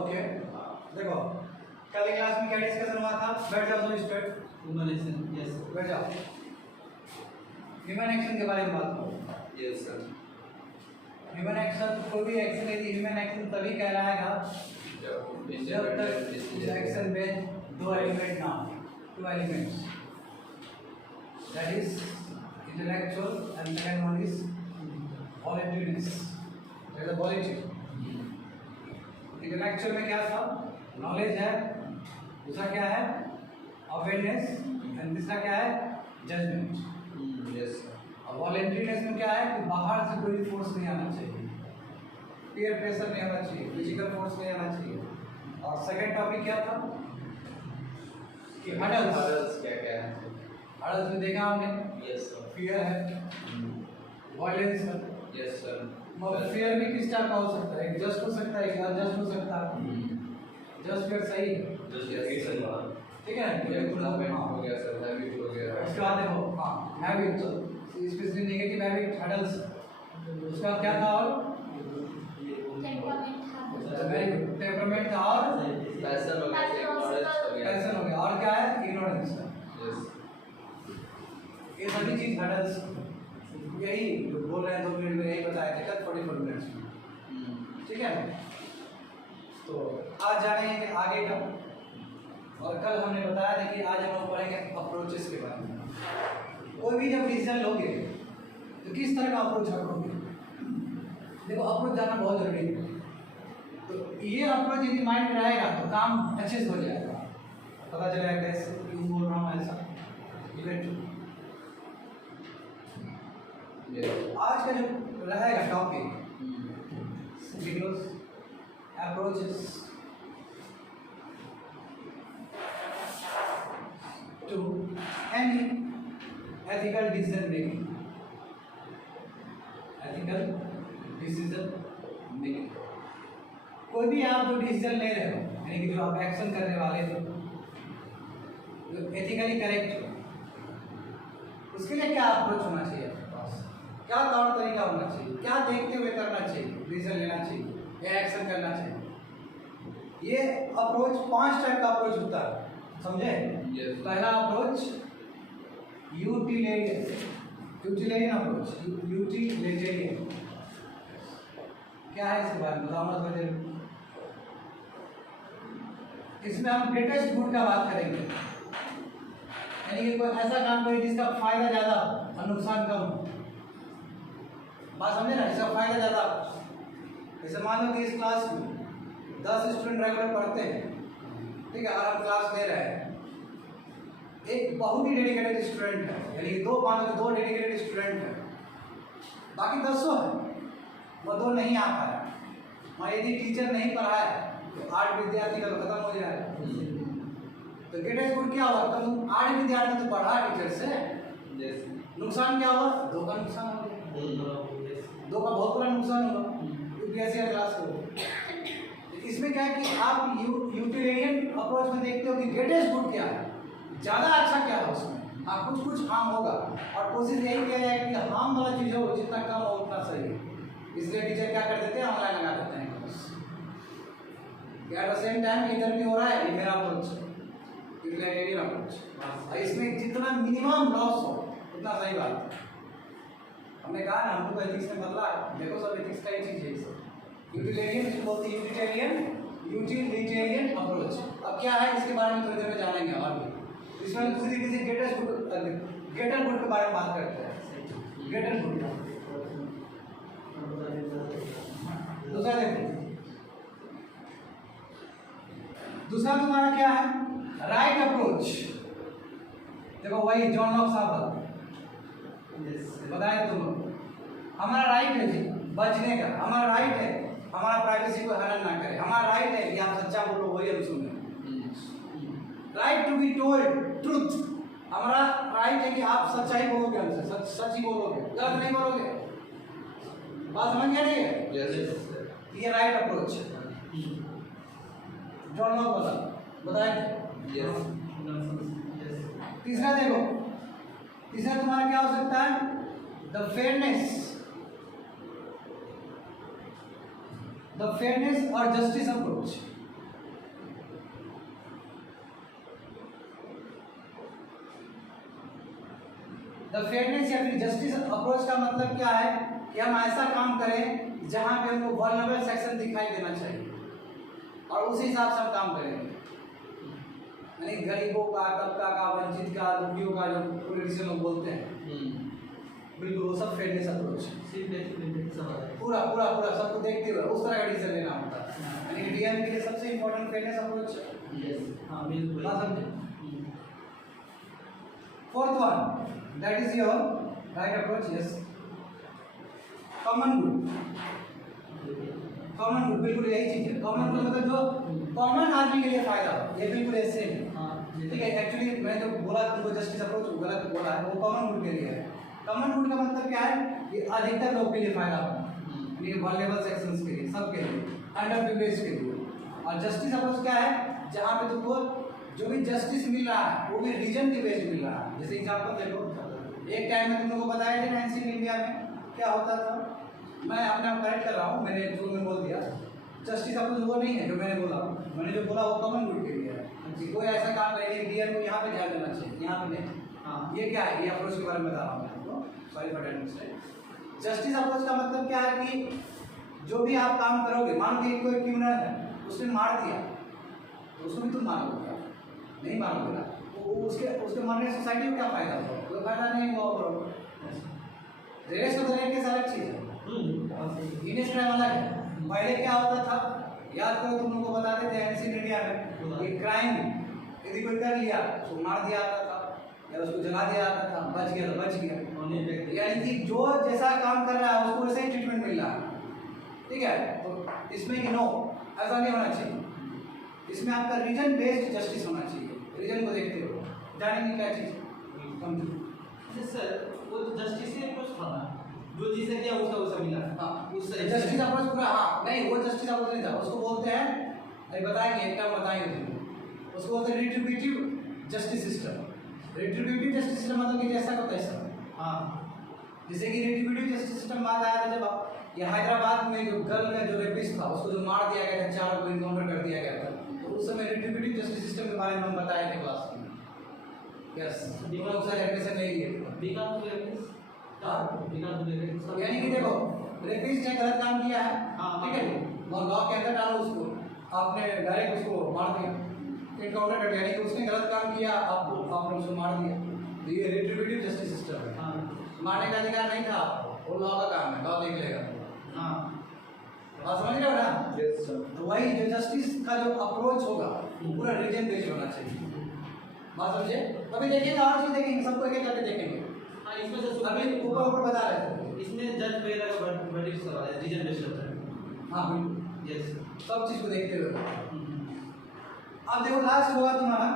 Okay देखो कल की क्लास में क्या डिस्कशन हुआ था? बैठ जाओ सब स्टूडेंट, ह्यूमन एक्शन। यस बैठ जाओ। ह्यूमन एक्शन के बारे में बात करो। Yes sir. ह्यूमन एक्शन, कोई भी एक्शन यदि ह्यूमन एक्शन तभी कहलाएगा जब तक उस एक्शन में दो एलिमेंट ना हो, two elements, that is intellectual and second one is voluntariness. That is voluntary. Intellectual में क्या था? नॉलेज है, दूसरा क्या है? अवेयरनेस, एंड तीसरा क्या है? जजमेंट। Yes sir. और वॉलंटरीनेस में क्या है कि बाहर से कोई फोर्स नहीं आना चाहिए, पीयर प्रेशर नहीं आना चाहिए, फिजिकल फोर्स नहीं आना चाहिए। और सेकंड टॉपिक क्या था कि हडल्स। हडल्स क्या क्या है? हडल्स में देखा हमने, यस सर। फियर है, वायलेंस है। Yes sir. मगर फियर भी किस टाइप का हो सकता है? जस्ट हो सकता है कि अनजस्ट हो सकता है। जस्ट फियर सही है, जस्ट एडिशन वाला ठीक है। हो गया सर, हैबिट हो गया। उसके बाद देखो हाँ habit, specially negative habit hurdles. उसके बाद क्या था? और वेरी गुड, टेम्परामेंट था। और पैशन हो गया, इग्नोरेंस हो गया। पैशन हो गया। और क्या है? इग्नोरेंस। यस। ये सभी चीज हडल्स, यही बोल रहे हैं 2 मिनट में, यही बताया थे कल 44 मिनट्स में, ठीक है। तो आज जानेंगे आगे का, और कल हमने बताया था कि आज हम लोग पढ़ेंगे अप्रोचेस के बारे में। कोई भी जब डिसीजन लोगे तो किस तरह का अप्रोच रखोगे? देखो अप्रोच जाना बहुत जरूरी है। तो ये अप्रोच यदि माइंड में रहेगा तो काम अच्छे से हो जाएगा, पता चलेगा कैसे क्यों बोल रहा हूँ ऐसा। आज का जो रहेगा topic approaches to any ethical decision making. Ethical decision making, कोई भी आप जो डिसीजन ले रहे हो, यानी कि जो आप एक्शन करने वाले हो, जो एथिकली करेक्ट हो, उसके लिए क्या अप्रोच होना चाहिए आपके पास? क्या तौर तरीका होना चाहिए? क्या देखते हुए करना चाहिए? डिसीजन लेना चाहिए या एक्शन करना चाहिए? ये अप्रोच 5 टाइप का अप्रोच होता है, समझे? Yes. पहला approach utilitarian, utilitarian approach. Utilitarian क्या है? इसके बारे में बताओ ना थोड़ी देर। इसमें हम ग्रेटेस्ट गुड का बात करेंगे, यानी कि कोई ऐसा काम करें जिसका फायदा ज्यादा और नुकसान कम हो। बात समझे ना? इसका फायदा ज्यादा। जैसे मान लो कि इस क्लास में 10 स्टूडेंट रेगुलर पढ़ते हैं, ठीक है, और हम क्लास ले रहे हैं। एक बहुत ही डेडिकेटेड स्टूडेंट है, यानी कि 2 डेडिकेटेड स्टूडेंट है, बाकी 10 है, वो 2 नहीं आ पाया। और यदि टीचर नहीं पढ़ाया तो 8 विद्यार्थी का खत्म हो जाएगा। तो ग्रेटेस्ट गुड क्या हुआ? तुम 8 विद्यार्थी तो पढ़ा टीचर से, नुकसान क्या हुआ? 2 का नुकसान हो गया। 2 का बहुत बड़ा नुकसान होगा यूपीएससी क्लास को। इसमें क्या है कि आप यूटिलिटेरियन अप्रोच में देखते हो कि ग्रेटेस्ट गुड क्या है, ज़्यादा अच्छा क्या है उसमें। हाँ कुछ हार्म होगा, और कोशिश यही किया जाए कि हार्म वाला चीज़ हो जितना कम हो उतना सही है। इसलिए टीचर क्या कर देते हैं? ऑनलाइन लगा देते हैं एट द सेम टाइम। इधर भी हो रहा है, ये मेरा अप्रोच यूटिलिटेरियन अप्रोच। इसमें जितना मिनिमम लॉस हो उतना सही बात है। हमने कहा ना हमको एथिक्स में बदला है, देखो सब एथिक्स का ही चीज़ है। यूटिलिटेरियन इसको बोलते हैं, यूटिलिटेरियन अप्रोच। अब क्या है इसके बारे में थोड़ी देर में जानेंगे। और भी इसमें दूसरी तरीके से ग्रेटर गुड के बारे में बात करते हैं। ग्रेटर गुड दूसरा देखो, दूसरा तुम्हारा क्या है? Right approach. देखो वही जॉन लॉक साहब बताए तुम, हमारा राइट है जी बचने का, हमारा राइट है हमारा प्राइवेसी को हनन ना करे, हमारा राइट है कि आप सच्चा बोलो वही हम सुने। Right to be told truth, हमारा राइट है कि आप सच्चाई बोलोगे, हमसे सच ही बोलोगे, गलत नहीं बोलोगे। बात समझ गया नहीं है? ये राइट अप्रोच जॉन लॉक बताए। तीसरा देखो, तीसरा तुम्हारा क्या हो सकता है? द फेयरनेस और जस्टिस अप्रोच। द फेयरनेस या फिर जस्टिस अप्रोच का मतलब क्या है कि हम ऐसा काम करें जहां पे हमको वल्नरेबल सेक्शन दिखाई देना चाहिए और उसी हिसाब से हम काम करेंगे, यानी गरीबों का, तबका का, वंचित का, दुखियों का, जो पॉलिटिशियन लोग बोलते हैं, बिल्कुल वो सब फेयरनेस अप्रोच पूरा पूरा पूरा सबको देखते हुए उस तरह का डिसीजन लेना होता है, यानी डीएम के लिए सबसे इंपॉर्टेंट फेयरनेस अप्रोच। हाँ बिल्कुल बात समझे। Fourth one that is your right approach. Yes, common good. Common good बिल्कुल यही चीज है। कॉमन गुड मतलब जो कॉमन आदमी के लिए फायदा हो, ये बिल्कुल ऐसे है। ठीक है, एक्चुअली मैं जो बोला तुमको जस्टिस अप्रोच गलत बोला है, वो कॉमन गुड के लिए है। कॉमन गुड का मतलब क्या है कि अधिकतर लोग के लिए फायदा हो, ये वल्नरेबल सेक्शंस के लिए, सबके लिए, अंडर प्रिविलेज के लिए। और जस्टिस अप्रोच क्या है, जहाँ पे तुमको जो भी जस्टिस मिल रहा है वो भी रीजन के बेस मिल रहा है। जैसे एग्जांपल देखो, एक टाइम में तुम लोगों को बताया था एंशिएंट इंडिया में क्या होता था, मैं अपने आप करेक्ट कर रहा हूँ, मैंने जो मैं बोल दिया जस्टिस अप्रोच वो नहीं है जो मैंने बोला। मैंने जो बोला वो कॉमन गुड के लिए है कि कोई ऐसा काम करेंगे डीएम को यहाँ पे ध्यान देना चाहिए, यहाँ पे नहीं। हाँ, ये क्या है, ये अप्रोच के बारे में बता रहा हूँ मैं आपको, sorry for that mistake. Justice approach का मतलब क्या है कि जो भी आप काम करोगे, मान लीजिए कोई क्रिमिनल है, उसने मार दिया तो उसको भी तुम मारोगे क्या? नहीं मारोगे ना, तो उसके मारने से सोसाइटी को क्या फायदा होगा? कोई फायदा नहीं हुआ। रेस और रेप के अलग चीज है, इनिस क्राइम अलग है। पहले क्या होता था, याद करो तुम लोगों को बताते थे एंशिएंट इंडिया में ये क्राइम यदि कोई कर लिया तो मार दिया जाता था या उसको जला दिया जाता था, बच गया तो बच गया, यानी कि जो जैसा काम कर रहा है उसको वैसे ही ट्रीटमेंट मिल रहा है। ठीक है, तो इसमें कि नो, ऐसा नहीं होना चाहिए। इसमें आपका रीजन बेस्ड जस्टिस होना चाहिए, रीजन को देखते हो, जानेंगे क्या चीज। सर वो तो जस्टिस ही अप्रोच था ना, जो जिसे किया उसका मिला। हाँ, उस जस्टिस अप्रोच पूरा, हाँ नहीं वो जस्टिस अप्रोच नहीं था, उसको बोलते हैं, अभी बताएंगे एक टर्म बताएंगे तुमको, उसको बोलते हैं रिट्रीब्यूटिव जस्टिस सिस्टम। रिट्रीब्यूटिव जस्टिस सिस्टम मतलब कि जैसा को तैसा। हाँ, जैसे कि रिट्रीब्यूटिव जस्टिस सिस्टम बात आया था जब ये हैदराबाद में जो गर्ल का जो रेपिस्ट था उसको जो मार दिया गया था, 4 को इनकाउंटर कर दिया गया था, तो उस समय रिट्रीब्यूटिव जस्टिस सिस्टम के बारे में हम बताए थे क्लास में। यस, लोग सारे एडमिशन नहीं लिए। यानी कि देखो रेपिस्ट ने गलत काम किया है, ठीक है, और लॉ के अंदर डालो उसको, आपने डायरेक्ट उसको मार दिया, इनकाउंटर कर दिया, यानी कि उसने गलत काम किया, आपने उसको मार दिया, तो ये रिट्रीब्यूटिव जस्टिस सिस्टम है। मारने का अधिकार नहीं था, वो लॉ का काम है, लॉ देख लेगा। बात समझ रहे हो ना? Yes sir. तो वही जो जस्टिस का जो अप्रोच होगा वो पूरा रीजन बेस्ड होना चाहिए। बात समझे? अभी देखेंगे और चीज देखेंगे, सबको एक एक करके देखेंगे। हाँ, इसमें से अभी ऊपर बता रहे थे, इसमें जज वगैरह का वर्डिक्ट सवाल है, रीजन बेस्ड होता है। हाँ बिल्कुल, यस, सब चीज को देखते हुए। अब देखो लास्ट होगा तुम्हारा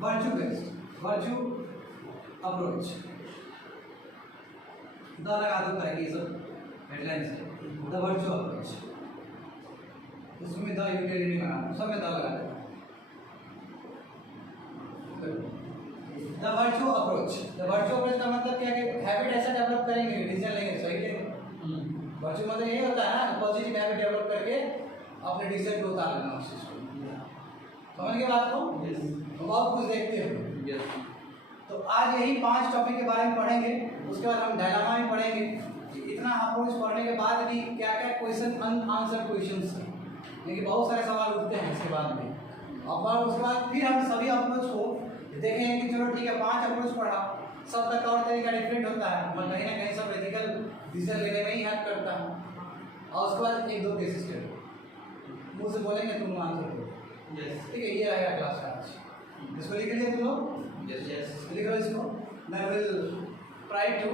virtue based, virtue approach. The लगा दो करेंगे ये सब हेडलाइन से, द वर्च्यू अप्रोच। उसमें द यूटिलिटी नहीं बनाना, सब में द लगा दो। The virtue approach, the virtue approach का मतलब क्या है कि हैबिट ऐसा डेवलप करेंगे, डिसीजन लेंगे, सही लेंगे। वर्च्यू मतलब ये होता है ना, पॉजिटिव हैबिट डेवलप करके अपने डिसीजन को उतार लेना उस चीज को। समझ गए बात को? बहुत कुछ देखते हो। तो आज यही 5 टॉपिक के बारे में पढ़ेंगे, उसके बाद हम डायलामा भी पढ़ेंगे कि इतना अप्रोच पढ़ने के बाद भी क्या क्या क्वेश्चन अनआंसर्ड क्वेश्चंस हैं, लेकिन बहुत सारे सवाल उठते हैं इसके बाद में। और उसके बाद फिर हम सभी अप्रोच को देखेंगे कि चलो ठीक है 5 अप्रोच पढ़ा, सबका तौर तरीका डिफरेंट होता है, पर कहीं ना कहीं सब एथिकल डिसीजन लेने में ही हेल्प करता है। और उसके बाद 1-2 केसेस स्टडी मुँह से बोलेंगे, तुम आंसर दो। ठीक है, ये रहेगा क्लास का आज। इसको लिख लिया तुम लोग? लिख लो इसको। मैं will try to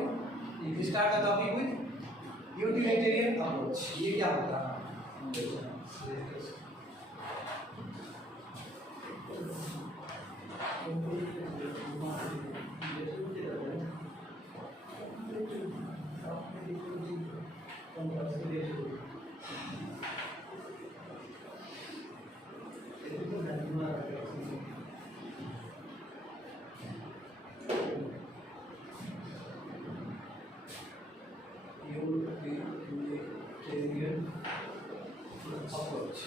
start the topic with utilitarian approach. ये क्या होता है? Utilitarian approach.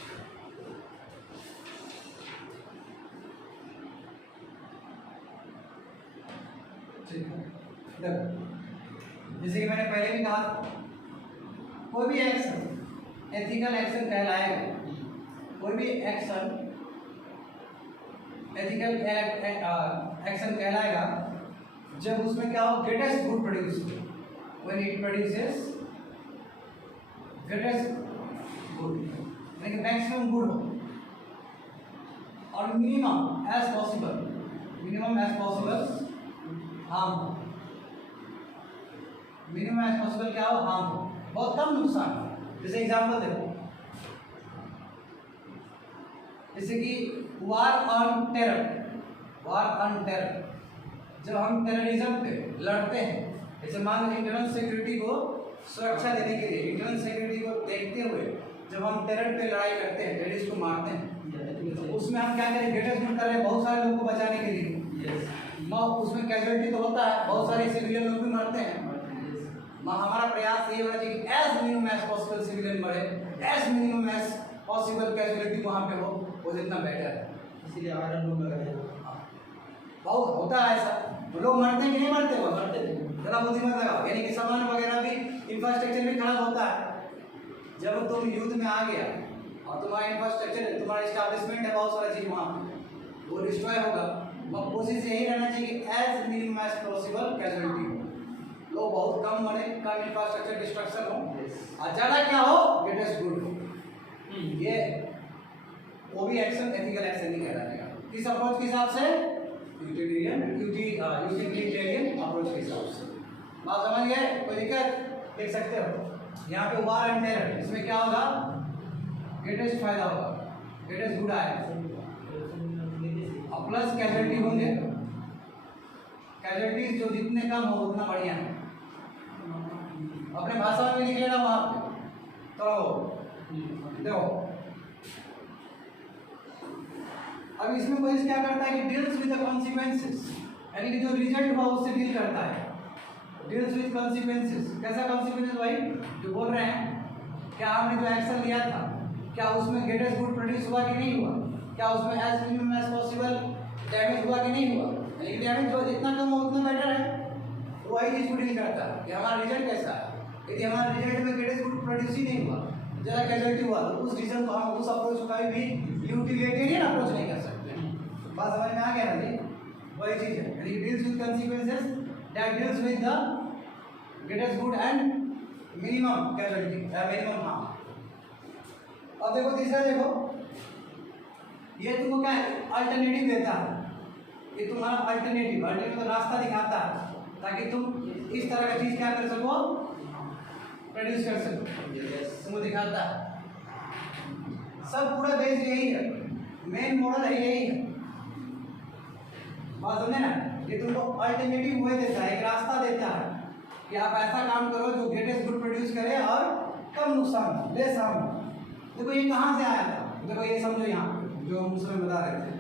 ठीक है, देखो जैसे कि मैंने पहले भी कहा कोई भी एक्शन एथिकल एक्शन कहलाएगा। कोई भी एक्शन एथिकल एक्शन कहलाएगा जब उसमें क्या हो, ग्रेटेस्ट गुड प्रोड्यूस हो, when it produces greatest good, यानी कि मैक्सिमम गुड हो, और minimum as possible harm, minimum as possible क्या हो, हार्म हो, बहुत कम नुकसान हो। जैसे एग्जांपल देखो, जैसे कि वार ऑन टेरर, जब हम टेररिज्म पे लड़ते हैं, जैसे मान लो इंटरनल सिक्योरिटी को सुरक्षा देने के लिए, इंटरनल सिक्योरिटी को देखते हुए जब हम टेरर पे लड़ाई करते हैं, टेररिस्ट को मारते हैं, तो उसमें हम क्या करें, ग्रेटेस्ट गुड कर रहे हैं बहुत सारे लोगों को बचाने के लिए। उसमें कैजुअलिटी तो होता है, बहुत सारे सिविलियन लोग भी मरते हैं। हमारा प्रयास ये होना चाहिए कि as minimum as possible civilian मरे, as minimum as possible casualty वहाँ पे हो, वो जितना बेटर है। इसीलिए आयरन रूम लगाया बहुत होता है ऐसा, तो लोग मरते हैं कि नहीं मरते, वो मरते थे। जरा बुद्धि मत लगाओ, यानी कि सामान वगैरह भी, इंफ्रास्ट्रक्चर भी खराब होता है। जब तुम युद्ध में आ गया और तुम्हारा इंफ्रास्ट्रक्चर, तुम्हारा एस्टैब्लिशमेंट है, बहुत सारा चीज वहाँ पे वो डिस्ट्रॉय होगा। और कोशिश यही रहना चाहिए कि as minimum as possible casualty हो, लोग बहुत कम मरे, कम इंफ्रास्ट्रक्चर डिस्ट्रक्शन हो, और ज़्यादा क्या हो, ग्रेटेस्ट गुड हो। ये वो भी एक्शन एथिकल एक्शन नहीं कहलाएगा। किस अप्रोच के हिसाब से, यूटिलिटेरियन अप्रोच के हिसाब से। बात समझ गए, कोई दिक्कत, देख सकते हो यहाँ पे वार एंड टेरर, इसमें क्या होगा, ग्रेटेस्ट फायदा होगा, ग्रेटेस्ट गुड आएगा, और प्लस कैजुअलिटी होंगे, कैजुअलिटीज जो जितने कम हो उतना बढ़िया है। अपने भाषा में लिख लेना वहाँ पे, तो देखो अब इसमें कोई क्या करता है कि डील्स विद द कॉन्सिक्वेंसेस, यानी कि जो रिजल्ट हुआ उससे डील करता है, डील्स विद कॉन्सिक्वेंसेस। कैसा कॉन्सिक्वेंसेस भाई, जो बोल रहे हैं क्या हमने जो एक्शन लिया था, क्या उसमें ग्रेटेस्ट गुड प्रोड्यूस हुआ कि नहीं हुआ, क्या उसमें as minimum as possible damage हुआ कि नहीं हुआ, यानी कि डैमेज जो जितना कम हो उतना बेटर है, वही चीज़ को डील करता है कि हमारा रिजल्ट कैसा है। यदि हमारे रिजल्ट में ग्रेटेस्ट गुड प्रोड्यूस ही नहीं हुआ, ज़्यादा कैजुअलिटी हुआ, तो उस रीजन को हम उस अप्रोच को कभी भी यूटिलिटेरियन अप्रोच नहीं कर सकते। बात समझ में आ गया ना जी, वही चीज़ है, यानी deals with consequences that deals with the greatest good and minimum casualty या मिनिमम हार्म। अब देखो तीसरा, देखो ये तुमको क्या अल्टरनेटिव देता है, ये तुम्हारा अल्टरनेटिव तो रास्ता दिखाता है ताकि तुम इस तरह का चीज़ क्या कर सको, प्रोड्यूस कर सको, तुमको दिखाता है। सब पूरा बेस यही है, मेन मॉडल है यही है। बात समझे ना, ये तुमको अल्टरनेटिव वे देता है, एक रास्ता देता है कि आप ऐसा काम करो जो ग्रेटेस्ट गुड प्रोड्यूस करे और कम नुकसान हो, लेस हार्म हो। देखो ये कहाँ से आया था, देखो ये समझो, यहाँ जो हम उसमें बता रहे थे,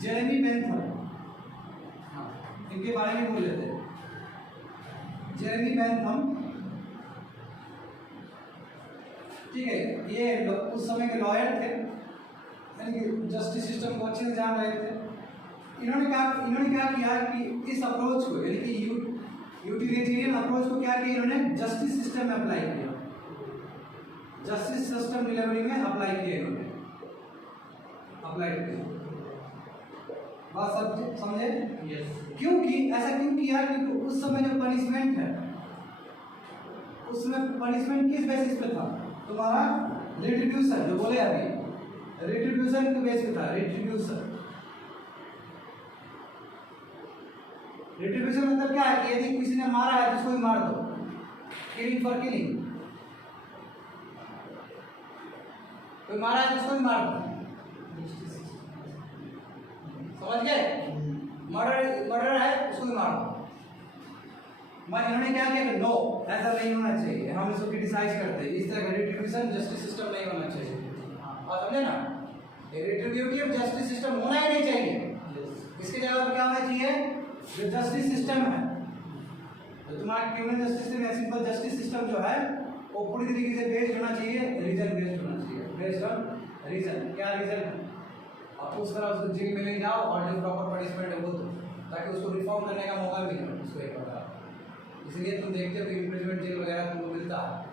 जेरेमी बेंथम, इनके बारे में बोल लेते हैं। जेरेमी बेंथम, ठीक है, ये उस समय के लॉयर थे, यानी कि जस्टिस सिस्टम को अच्छे से जान रहे थे। इन्होंने क्या किया कि इस अप्रोच को, यानी कि यूटिलिटेरियन अप्रोच को क्या किया, इन्होंने जस्टिस सिस्टम में अप्लाई किया, जस्टिस सिस्टम डिलीवरी में अप्लाई किया, इन्होंने अप्लाई किया। बात सब समझे? क्योंकि ऐसा क्यों किया, क्योंकि उस समय जो पनिशमेंट है, उसमें पनिशमेंट किस बेसिस पे था, तुम्हारा रिट्रीब्यूशन, जो बोले अभी रिट्रीब्यूशन के बेस पे था। रिट्रीब्यूशन मतलब क्या है कि यदि किसी ने मारा है तो उसको भी मार दो, किलिंग फॉर किलिंग, कोई मारा है तो उसको भी मार दो, समझ गए? मर्डर है उसको भी मार दो। इन्होंने क्या किया कि नो, ऐसा नहीं होना चाहिए, हम इसको क्रिटिसाइज करते हैं, इस तरह का रिट्रीब्यूशन जस्टिस सिस्टम नहीं होना चाहिए। आप समझे ना, रिट्रीब्यूटिव जस्टिस सिस्टम होना ही नहीं चाहिए। इसकी जगह पर क्या होना चाहिए, जो जस्टिस सिस्टम है, तो तुम्हारा क्रिमिनल जस्टिस सिस्टम या सिंपल जस्टिस सिस्टम जो है वो पूरी तरीके से बेस्ड होना चाहिए, रीजन बेस्ड होना चाहिए, बेस्ड ऑन रीजन। क्या रीजन है, आप उस तरह उसको जेल में ले जाओ और जो प्रॉपर पनिशमेंट है वो दो, ताकि उसको रिफॉर्म करने का मौका मिले, उसको एक बार इसलिए तुम देखते हो कि इम्प्रिजमेंट जेल वगैरह तुमको मिलता है।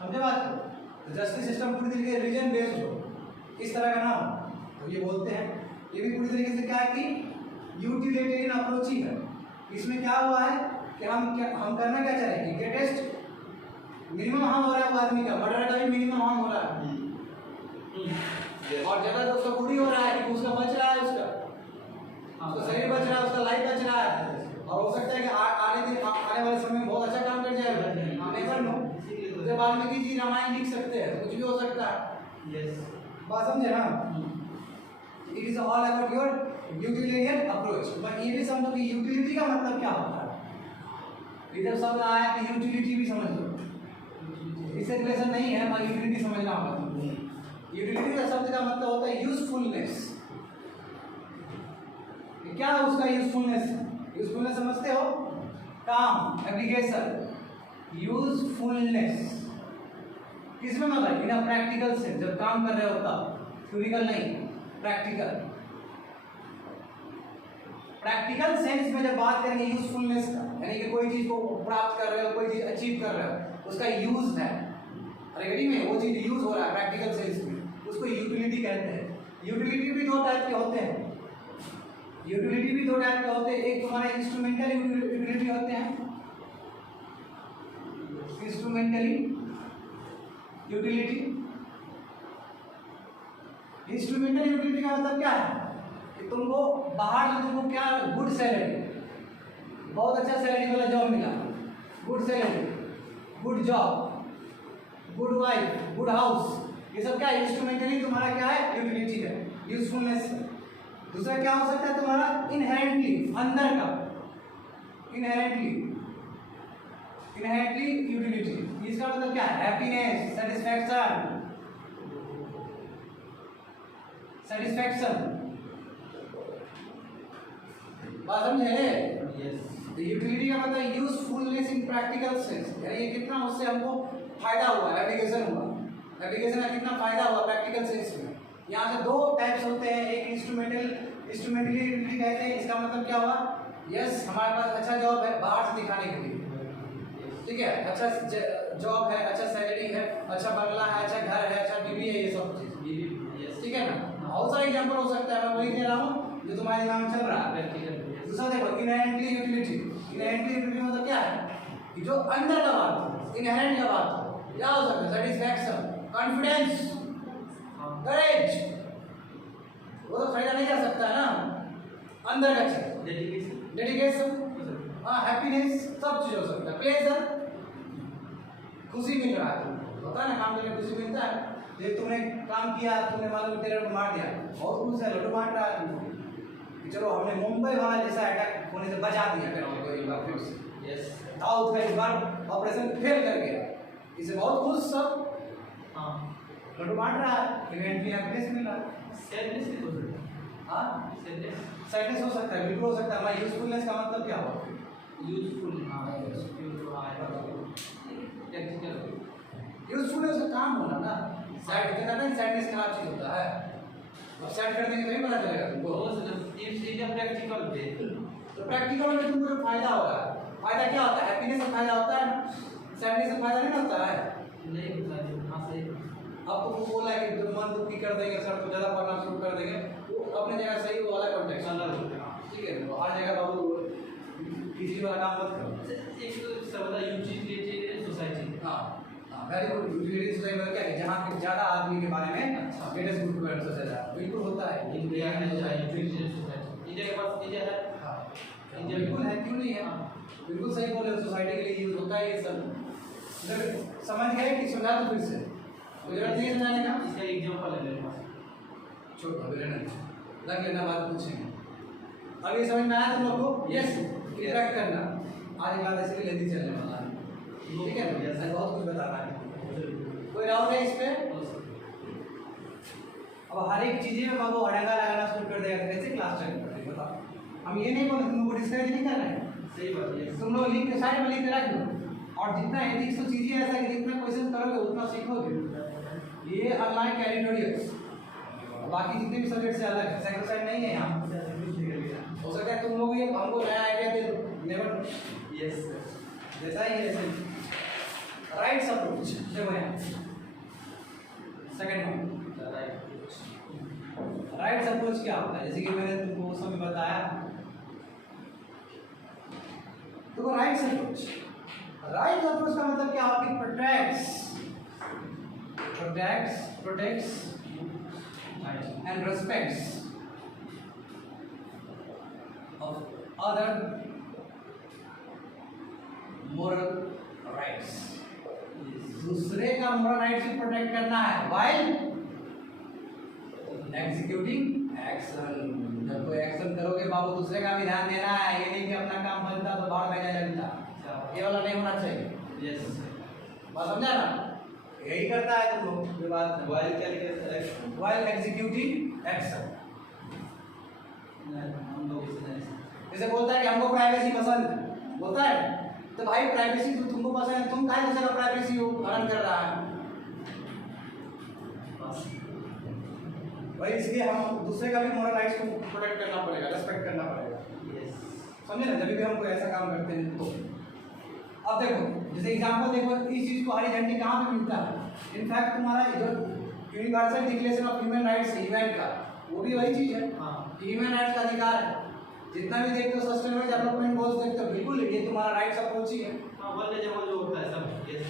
समझे बात को? तो जस्टिस सिस्टम पूरी तरीके से रीजन बेस्ड हो, इस तरह का ना हो, तो ये बोलते हैं। ये भी पूरी तरीके से क्या है कि यूटिलिटेरियन अप्रोच ही है। इसमें क्या हुआ है कि हम करना क्या चाह रहे हैं कि ग्रेटेस्ट मिनिमम हार्म हो रहा है वो आदमी का, मर्डर का भी मिनिमम हार्म हो रहा है, और ज्यादा तो उसका बुरी हो रहा है कि उसका बच रहा है, उसका शरीर बच रहा है, उसका लाइफ बच रहा है, और हो सकता है कि आने वाले समय में बहुत अच्छा काम कर जाएगा। हम नेवर नो, जब वाल्मीकि जी रामायण लिख सकते हैं तो कुछ भी हो सकता है। बात समझे ना? It is all about your utilitarian approach. But ये भी समझो कि यूटिलिटी का मतलब क्या होता है। इधर शब्द आया कि यूटिलिटी भी समझ लो, इससे रिलेशन नहीं है, पर यूटिलिटी समझना होगा तुमको। यूटिलिटी का शब्द का मतलब होता है यूजफुलनेस। क्या है उसका यूजफुलनेस? यूजफुलनेस समझते हो? काम, एप्लीकेशन, यूजफुलनेस किसमें मतलब इन प्रैक्टिकल से, जब काम कर रहे हो तब, थ्योरिकल नहीं, प्रैक्टिकल। प्रैक्टिकल सेंस में जब बात करेंगे यूजफुलनेस का, यानी कि कोई चीज को प्राप्त कर रहे हो, कोई चीज अचीव कर रहे हो, उसका यूज है, रेडी में वो चीज यूज हो रहा है प्रैक्टिकल सेंस में, उसको यूटिलिटी कहते हैं। यूटिलिटी भी दो टाइप के होते हैं। यूटिलिटी भी दो टाइप के होते हैं। एक तुम्हारे इंस्ट्रूमेंटल यूटिलिटी होते हैं, इंस्ट्रूमेंटली यूटिलिटी। इंस्ट्रूमेंटल यूटिलिटी का मतलब क्या है कि तुमको बाहर से तुमको क्या गुड सैलरी, बहुत अच्छा सैलरी वाला जॉब मिला, good salary, good job, good wife, good house, ये सब क्या है? इंस्ट्रूमेंटली तुम्हारा क्या है? यूटिलिटी है, यूजफुलनेस। दूसरा क्या हो सकता है तुम्हारा? इनहेरेंटली, अंदर का, इनहेरेंटली यूटिलिटी। इसका मतलब क्या है? हैप्पीनेस, सेटिस्फैक्शन, बात समझे? यूटिलिटी का मतलब यूजफुलनेस इन प्रैक्टिकल सेंस, यानी ये कितना उससे हमको फायदा हुआ, एप्लीकेशन हुआ, एप्लीकेशन का कितना फायदा हुआ प्रैक्टिकल सेंस में। यहाँ से दो टाइप्स होते हैं, एक इंस्ट्रूमेंटली यूटिलिटी कहते हैं। इसका मतलब क्या हुआ? यस, हमारे पास अच्छा जॉब है बाहर से दिखाने के लिए, ठीक है, अच्छा जॉब है, अच्छा सैलरी है, अच्छा बंगला है, अच्छा घर है, अच्छा बीवी है, ये सब चीज, ठीक है ना? बहुत सारे एग्जाम्पल हो सकता है, मैं वही दे रहा हूँ जो तुम्हारे दिमाग में चल रहा है। दूसरा देखो, इनहेरेंटली यूटिलिटी। इनहेरेंटली यूटिलिटी मतलब क्या है कि जो अंदर का बात हो, इनहेरेंट का बात हो, क्या हो सकता है? सेटिस्फैक्शन, कॉन्फिडेंस, करेज, वो तो खरीदा नहीं जा सकता है ना, अंदर का चीज, डेडिकेशन, हाँ, हैप्पीनेस, सब चीज हो सकता है। प्लेजर, खुशी मिल रहा है, होता है ना, काम करके खुशी मिलता है। ये तुमने काम किया, तुमने मालूम तेरे को मार दिया, बहुत खुश है, लड्डू बांट रहा है कि चलो हमने मुंबई वाला जैसा अटैक होने से बचा दिया एक बार फिर से। यस, दाऊद का इस बार ऑपरेशन फेल कर गया, इसे बहुत खुश सब, हाँ, लड्डू बांट रहा है, इवेंटली हैप्पीनेस मिल रहा है। सैडनेस भी हो सकता है, हाँ, सैडनेस हो सकता है, बिल्कुल हो सकता है। हमारा यूजफुलनेस का मतलब क्या हुआ? यूजफुल, हाँ, यूजफुलनेस का काम होना ना, सैड कहता है, सैडनेस खराब चीज होता है, अब सैड कर देंगे तभी पता चलेगा तुमको। प्रैक्टिकल पे, तो प्रैक्टिकल में तुमको जो फायदा हो रहा है, फायदा क्या होता है? हैप्पीनेस से फायदा होता है ना, सैडनेस से फायदा नहीं होता है, नहीं होता है। हाँ, सही। अब तुमको बोला है कि मन दुखी कर देंगे सर, तो ज़्यादा पढ़ना शुरू कर देंगे, वो अपने जगह सही, वो वाला कॉन्टेक्स्ट अलग होता है, ठीक है? तो हर जगह बाबू किसी वाला काम मत करो। एक शब्द यूटिलिटी सोसाइटी, हाँ, वेरी गुड। यूटिलिटी सोसाइटी मतलब क्या है? जहाँ पे ज़्यादा आदमी के बारे में ग्रेटेस्ट गुड टू सोचा जाए, बिल्कुल होता है। इंडिया में यूटिलिटी सोसाइटी, इंडिया के पास इंडिया है, हाँ, इंडिया बिल्कुल है, क्यों नहीं है? बिल्कुल सही बोले, सोसाइटी के लिए यूज होता है ये सब। समझ गए कि समझा दो फिर से? कोई जरूरत नहीं है समझाने का। इसका एग्जांपल है मेरे पास, छोड़ अभी लेना, लग लेना, बात पूछेंगे। अब ये समझ में आया तुम लोग को? यस, इंटरेक्ट करना। आज एक बात ऐसे लेती चलने वाला है, ठीक है ना? यस, बहुत कुछ बताना है। कोई डाउट है इस पे? अब हर एक चीज़ें में बाबू अड़ंगा लगाना शुरू कर देगा, कैसे क्लास चलेगा? बताओ। हम ये नहीं बोल रहे, तुमको डिस्करेज नहीं कर रहे हैं, सही बात है। तुम लोग लिख के साइड में लिख के रख दो, और जितना एथिक्स तो चीज़ें ऐसा कि जितना क्वेश्चन करोगे उतना सीखोगे। ये अनलाइक एडिटोरियल्स, बाकी जितने भी सब्जेक्ट से अलग है, सेक्रेटरी नहीं है यहाँ। हो सकता है तुम लोग ये हमको नया आइडिया दे दो, नेवर। यस, जैसा ही ऐसे राइट्स अप्रोच देखो यहाँ सेकंड वन राइट्स अप्रोच क्या होता है, जैसे कि मैंने तुमको उस समय बताया। देखो राइट्स अप्रोच का मतलब क्या होता है? Protects and respects of other moral rights। दूसरे का मोरल राइट्स को प्रोटेक्ट करना है while executing action। जब कोई एक्शन करोगे बाबू दूसरे का भी ध्यान देना है, ये नहीं कि अपना काम बनता तो बाहर में जाए लगता, ये वाला नहीं होना चाहिए। यस बात समझा ना? यही करता है तुम लोग विवाद में। वाइल क्या लिखा है? while executing action। हम लोग इसे नहीं जैसे बोलता है कि हमको प्राइवेसी पसंद है, बोलता है तो भाई प्राइवेसी तो तुमको पसंद है, तुम काहे दूसरे का प्राइवेसी हनन कर रहा है? भाई इसलिए हम दूसरे का भी मोरल राइट्स को प्रोटेक्ट करना पड़ेगा, रेस्पेक्ट करना पड़ेगा। यस समझे ना? जब भी हम कोई ऐसा काम करते हैं तो अब देखो जैसे एग्जांपल देखो, इस चीज को हॉरिजॉन्टली कहाँ पे मिलता है? इनफैक्ट तुम्हारा जो universal declaration of human rights UN का, वो भी वही चीज है। हाँ ह्यूमन राइट्स का अधिकार है। जितना भी देखते हो सस्टेनेबल डेवलपमेंट गोल्स देखते हो, बिल्कुल ये तुम्हारा राइट्स अप्रोच ही है। हाँ वर्ल्ड लेवल जो होता है सब। यस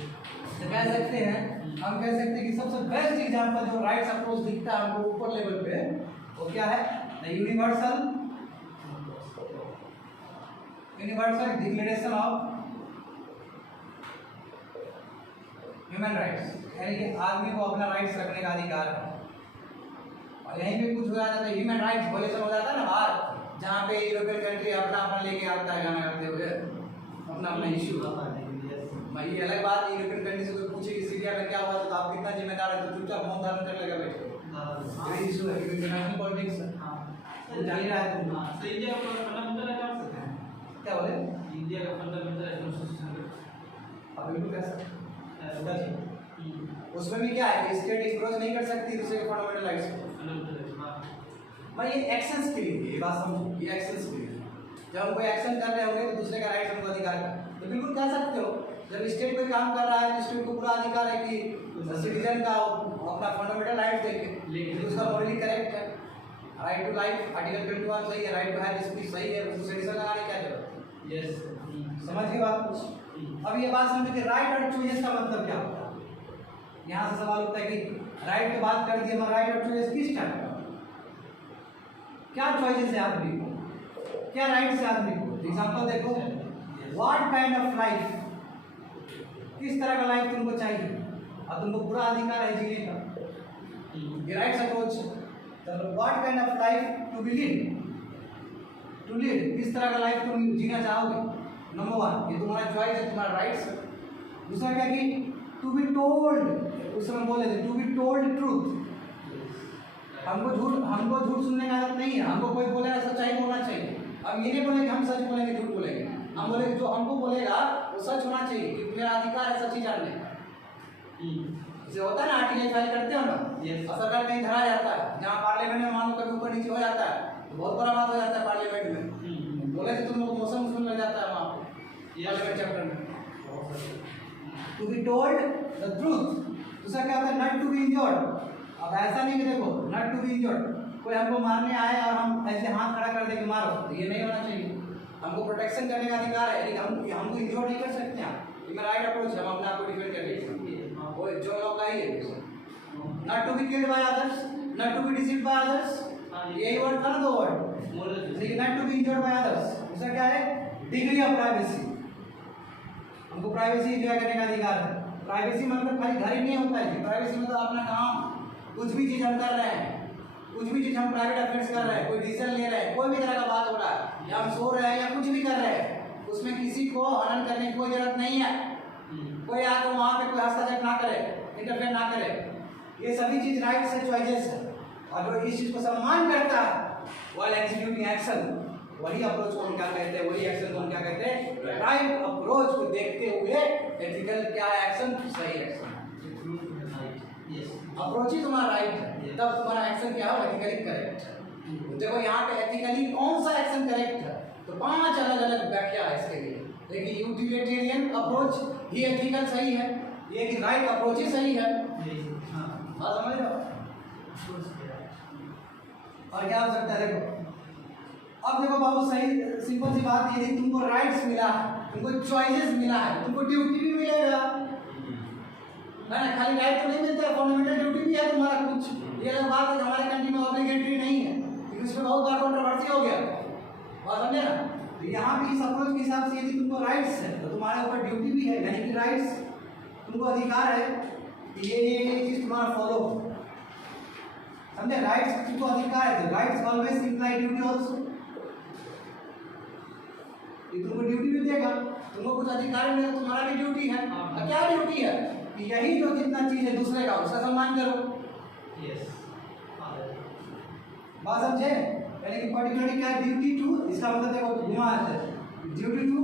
तो कह सकते हैं, हम कह सकते हैं कि सबसे बेस्ट एग्जांपल जो राइट्स अप्रोच दिखता है हमको ऊपर लेवल पे, वो क्या है? The universal declaration of human rights, यानी कि आदमी को अपना राइट्स रखने का अधिकार है। और यहीं पे कुछ हो जाता है ह्यूमन राइट्स वॉल्यूशन हो जाता है ना बाहर, जहाँ पे यूरोपियन कंट्री अपना अपना लेके आता है गाना करते हुए अपना अपना इश्यू। भाई ये अलग बात, यूरोपियन कंट्री से कोई पूछे कि सीरिया में क्या हुआ तो आप कितना जिम्मेदार है, तो चुपचाप मौन धारण कर लेगा बैठे। ये इशू है, इंटरनेशनल पॉलिटिक्स है। तो जान ही रहा है तुम। हाँ तो इंडिया का फंडामेंटल है, कर सकते हैं क्या बोले? इंडिया का फंडामेंटल है कॉन्स्टिट्यूशन आप बिल्कुल कह सकते हैं। का उसमें भी क्या है कि स्टेट इंक्रोच नहीं कर सकती दूसरे के फंडामेंटल राइट्स को। भाई ये एक्शंस के लिए, ये बात समझो, ये एक्शंस के लिए। जब हम कोई एक्शन कर रहे होंगे तो दूसरे का राइट हमको अधिकार है, तो बिल्कुल कह सकते हो। जब स्टेट कोई काम कर रहा है तो स्टेट को पूरा अधिकार है कि सिटीजन का अपना फंडामेंटल राइट देखे, लेकिन उसका मॉरली करेक्ट है। राइट टू लाइफ आर्टिकल 21 सही है, राइट टू हेल्थ स्पीच सही है, उसको सेडिशन लगाने क्या जरूरत है? यस समझ गए बात कुछ? अब ये बात समझो कि राइट और चॉइस का मतलब क्या होता है। यहाँ से सवाल होता है कि राइट की बात कर दी, हमारा राइट और चॉइस किस टाइप का, क्या चॉइसेस है आदमी को, क्या राइट्स है आदमी को? एग्जांपल देखो, व्हाट काइंड ऑफ लाइफ, किस तरह का लाइफ तुमको चाहिए, और तुमको पूरा अधिकार है जीने का। ये राइट्स अप्रोच है। तो what kind of life to be lead, किस तरह का लाइफ तुम जीना चाहोगे? नंबर 1 ये तुम्हारा चॉइस है, तुम्हारा राइट्स है। दूसरा क्या कि टू बी टोल्ड, उस समय बोले थे टू बी टोल्ड ट्रूथ। हमको झूठ सुनने का आदत नहीं है, हमको कोई बोलेगा सच्चाई बोलना चाहिए। अब ये नहीं बोलेंगे हम सच बोलेंगे झूठ बोलेंगे, हम बोलेंगे जो हमको बोलेगा वो सच होना चाहिए, क्योंकि मेरा अधिकार है सच ही जानने का। जैसे होता है ना आर्टिकल फाइल करते हो ना, और सरकार कहीं धरा जाता है, जहाँ पार्लियामेंट में मानो कभी ऊपर नीचे हो जाता है तो बहुत बड़ा बात हो जाता है पार्लियामेंट में। बोले तो तुम लोग मौसम लग जाता है वहाँ पे पार्लियामेंट चैप्टर में। To be told the truth. दूसरा क्या होता है? Not to be injured. अब ऐसा नहीं कि देखो नॉट टू बी इंजर्ड, कोई हमको मारने आए और हम ऐसे हाथ खड़ा कर दे कि मारो, तो ये नहीं होना चाहिए। हमको प्रोटेक्शन करने का अधिकार है, लेकिन हमको इंजर्ड नहीं कर सकते हैं। ये मेरा राइट अप्रोच है, हम अपने आप को डिफेंड कर लेंगे। वो जो लोग का ही है। Not to be killed by others, not to be deceived by others, यही वर्ड था ना, दो वर्ड। लेकिन not to be injured by others, दूसरा क्या है? Degree of privacy. हमको प्राइवेसी एंजॉय करने का अधिकार है। प्राइवेसी मतलब खाली घर ही नहीं होता है, प्राइवेसी मतलब अपना काम, कुछ भी चीज हम कर रहे हैं, कुछ भी चीज हम प्राइवेट अफेयर्स कर रहे हैं, कोई डिसीजन ले रहे हैं, कोई भी तरह का बात हो रहा है, या हम सो रहे हैं या कुछ भी कर रहे हैं, उसमें किसी को हनन करने की कोई जरूरत नहीं है। कोई आकर वहाँ पे कोई हस्तक्षेप ना करे, इंटरफेयर ना करे। ये सभी चीज राइट्स है, चॉइसेस है। और जो इस चीज को सम्मान करता है व्हाइल एग्जीक्यूटिंग एक्शन, वही अप्रोच को हम क्या कहते हैं, वही एक्शन को हम क्या कहते हैं? राइट अप्रोच को देखते हुए एथिकल क्या है एक्शन, सही एक्शन। अप्रोच ही तुम्हारा राइट है, तब तुम्हारा एक्शन क्या हो? एथिकली करेक्ट है। देखो यहाँ पे एथिकली कौन सा एक्शन करेक्ट है, तो 5 अलग अलग व्याख्या है इसके लिए। देखिए यूटिलिटेरियन अप्रोच ही एथिकल सही है, ये कि राइट अप्रोच ही सही है। हाँ बात समझ रहे हो? और क्या हो सकता है देखो, अब देखो बाबू सही सिंपल सी बात ये थी, तुमको राइट्स मिला है, तुमको चॉइसेस मिला है, तुमको ड्यूटी भी मिलेगा है ना, खाली राइट तो नहीं मिलता है, फंडामेंटल ड्यूटी भी है तुम्हारा कुछ। ये अलग बात है कि हमारे कंट्री में ऑब्लिगेटरी नहीं है, क्योंकि उसमें बहुत बार कंट्रोवर्सी हो गया। बात समझे ना? तो यहाँ भी इस अप्रोच के हिसाब से यदि तुमको राइट्स है तो तुम्हारे ऊपर ड्यूटी भी है, यानी कि राइट्स तुमको अधिकार है कि ये चीज तुम्हारा फॉलो हो। समझे? राइट्स तुमको अधिकार है, तो rights always imply duty also. ये तुमको ड्यूटी भी देगा, तुमको कुछ अधिकार मिलेगा, तुम्हारा भी ड्यूटी है। और क्या ड्यूटी है कि यही जो जितना चीज है दूसरे का उसका सम्मान करो। यस बात समझे? यानी कि पर्टिकुलरली क्या ड्यूटी टू, इसका मतलब देखो घुमा है, ड्यूटी टू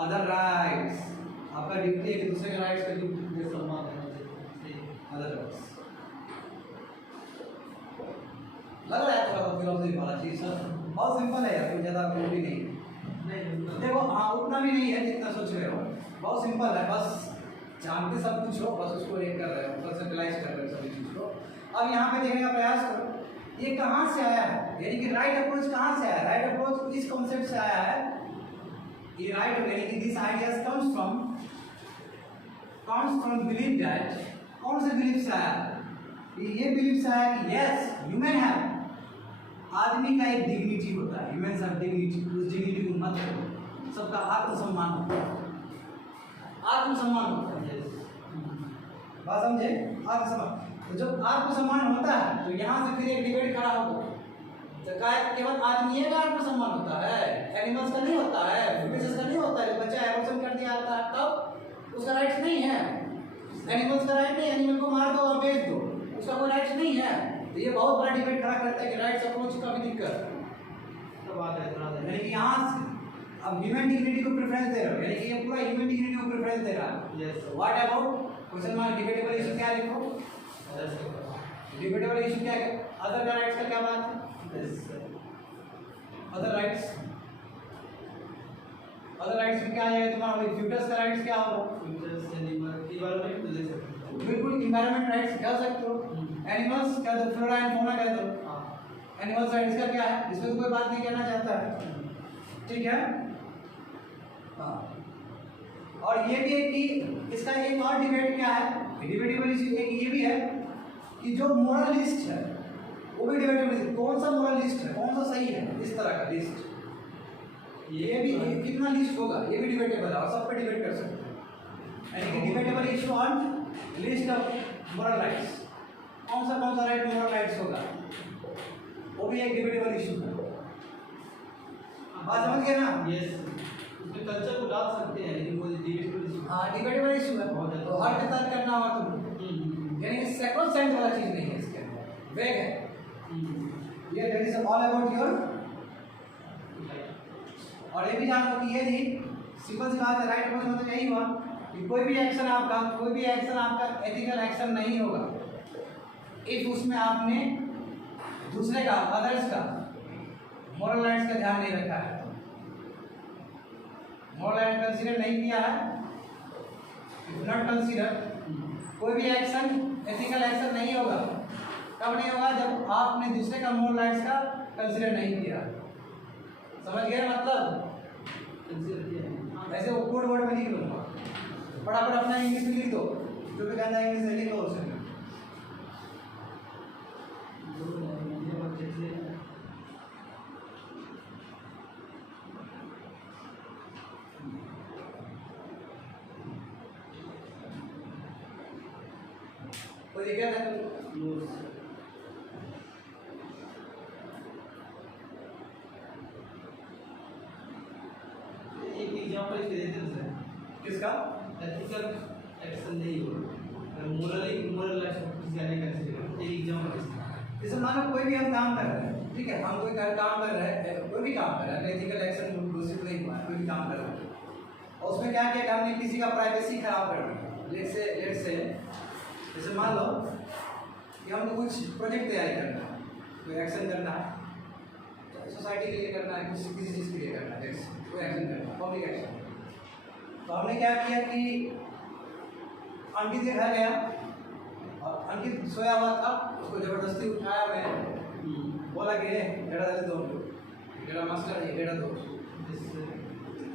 अदर राइट्स, आपका ड्यूटी है कि दूसरे के राइट्स का ड्यूटी सम्मान करना, अदर राइट्स। लग रहा है थोड़ा फिलोसफी वाला चीज सर, बहुत सिंपल है यार, कोई ज्यादा भी नहीं है। देखो हाँ उतना भी नहीं है जितना सोच रहे हो, बहुत सिंपल है, बस जानते सब कुछ हो, बस उसको एक कर रहे हो, कंसेप्टलाइज कर रहे हो सभी चीज को। अब यहाँ पे देखने का प्रयास करो, ये कहाँ से आया है, यानी कि राइट अप्रोच कहाँ से आया है? राइट अप्रोच इस कॉन्सेप्ट से आया है, ये राइट यानी कि this ideas comes from believe that, कौन से बिलीव से आया है? ये बिलीव से आया कि यस ह्यूमन है, आदमी का एक डिग्निटी होता है, ह्यूमन हैव डिग्निटी, उस डिग्निटी को मत करो, सबका आत्मसम्मान होता है, आत्मसम्मान होता है। बात समझे? आत्मसम्मान, तो जब आत्मसम्मान होता है तो यहाँ से फिर एक डिबेट खड़ा होगा, तो क्या केवल आदमी का आत्मसम्मान होता है, एनिमल्स का नहीं होता है, फिशेस का नहीं होता है। बच्चा एबॉर्शन कर दिया था तब उसका राइट्स नहीं है, एनिमल्स का राइट नहीं, एनिमल को मार दो और बेच दो, उसका कोई राइट्स नहीं है। तो ये बहुत बड़ा डिबेट खड़ा करता है कि राइट्स अप्रोच का भी दिक्कत तो बात है इतना यानी कि यहाँ से अब ह्यूमन डिग्निटी को प्रेफरेंस दे रहा है, यानी कि ये पूरा ह्यूमन डिग्निटी को प्रेफरेंस दे रहा है। Yes what about question mark debatable issue, क्या लिखो डिबेटेबल इशू क्या है, अदर का राइट्स का क्या बात है? अदर राइट्स, अदर राइट्स में क्या है तुम्हारा, वही फ्यूचर्स का राइट्स क्या होगा? फ्यूचर्स एनिमल इन्वायरमेंट को दे सकते हो, बिल्कुल इन्वायरमेंट राइट्स कह सकते हो, एनिमल्स कह दो, फ्लोरा एंड फौना कह दो, एनिमल्स राइट्स का क्या है, इसमें तो कोई बात नहीं कहना चाहता है, ठीक है? हाँ, और ये भी है कि इसका एक और डिबेट क्या है, डिबेटेबल इशू एक ये भी है कि जो मोरलिस्ट है वो भी डिबेटेबल इशू, कौन सा मोरलिस्ट है, कौन सा सही है, इस तरह का लिस्ट, ये भी कितना लिस्ट होगा, ये भी डिबेटेबल है और सब पे डिबेट कर सकते हैं। यानी कि debatable issue on list of moral rights, कौन सा राइट मोरल राइट्स होगा, वो भी एक डिबेटेबल इशू है। बात समझ गए ना? यस उसमें कल्चर को डाल सकते हैं, लेकिन वो डिबेटेबल इशू, हाँ डिबेटेबल इशू है, तो हर के साथ करना होगा तुमको, यानी कि सैक्रोसैंक्ट वाला चीज नहीं है इसके अंदर, वेग है ये, that is all about your. और ये भी जान लो कि ये भी सिंपल सी बात है, राइट अप्रोच मतलब यही हुआ कि कोई भी एक्शन आपका एथिकल एक्शन नहीं होगा इफ उसमें आपने दूसरे का, अदर्स का मोरल राइट्स का ध्यान नहीं रखा है, मोरल राइट कंसीडर नहीं किया है, नॉट कंसीडर, कोई भी एक्शन एथिकल एक्शन नहीं होगा, कब नहीं होगा, जब आपने दूसरे का मोरल राइट्स का कंसीडर नहीं किया। समझ गए मतलब? ऐसे वो कोड वर्ड में लिख लूंगा, फटाफट अपना इंग्लिश में लिख दो, जो भी कहना है इंग्लिश में लिख लो उसे। कोई दिक्कत है? एक एग्जांपल दे देते हैं सर, किसका? एथिकल एक्शन नहीं होगा, मोरल एक्शन नहीं कंसीडर, एक एग्जांपल जैसे मानो कोई भी हम काम कर रहे हैं, ठीक है, हम कोई काम कर रहे हैं, कोई भी काम कर रहे हैं, एथिकल एक्शन घोषित नहीं हुआ है, कोई भी काम कर रहे हैं, और उसमें क्या किया कि हमने किसी का प्राइवेसी खराब कर दिया। लेट्स से जैसे मान लो कि हमको कुछ प्रोजेक्ट तैयारी करना है, कोई एक्शन करना है, सोसाइटी के लिए करना है, किसी चीज़ के लिए करना है, कोई एक्शन करना है, पब्लिक एक्शन, तो हमने क्या किया कि अंकित के घर गया और अंकित सोया हुआ था, उसको जबरदस्ती उठाया मैंने, बोला कि बेटा जल्दी दो, बेटा मास्टर है बेटा दो।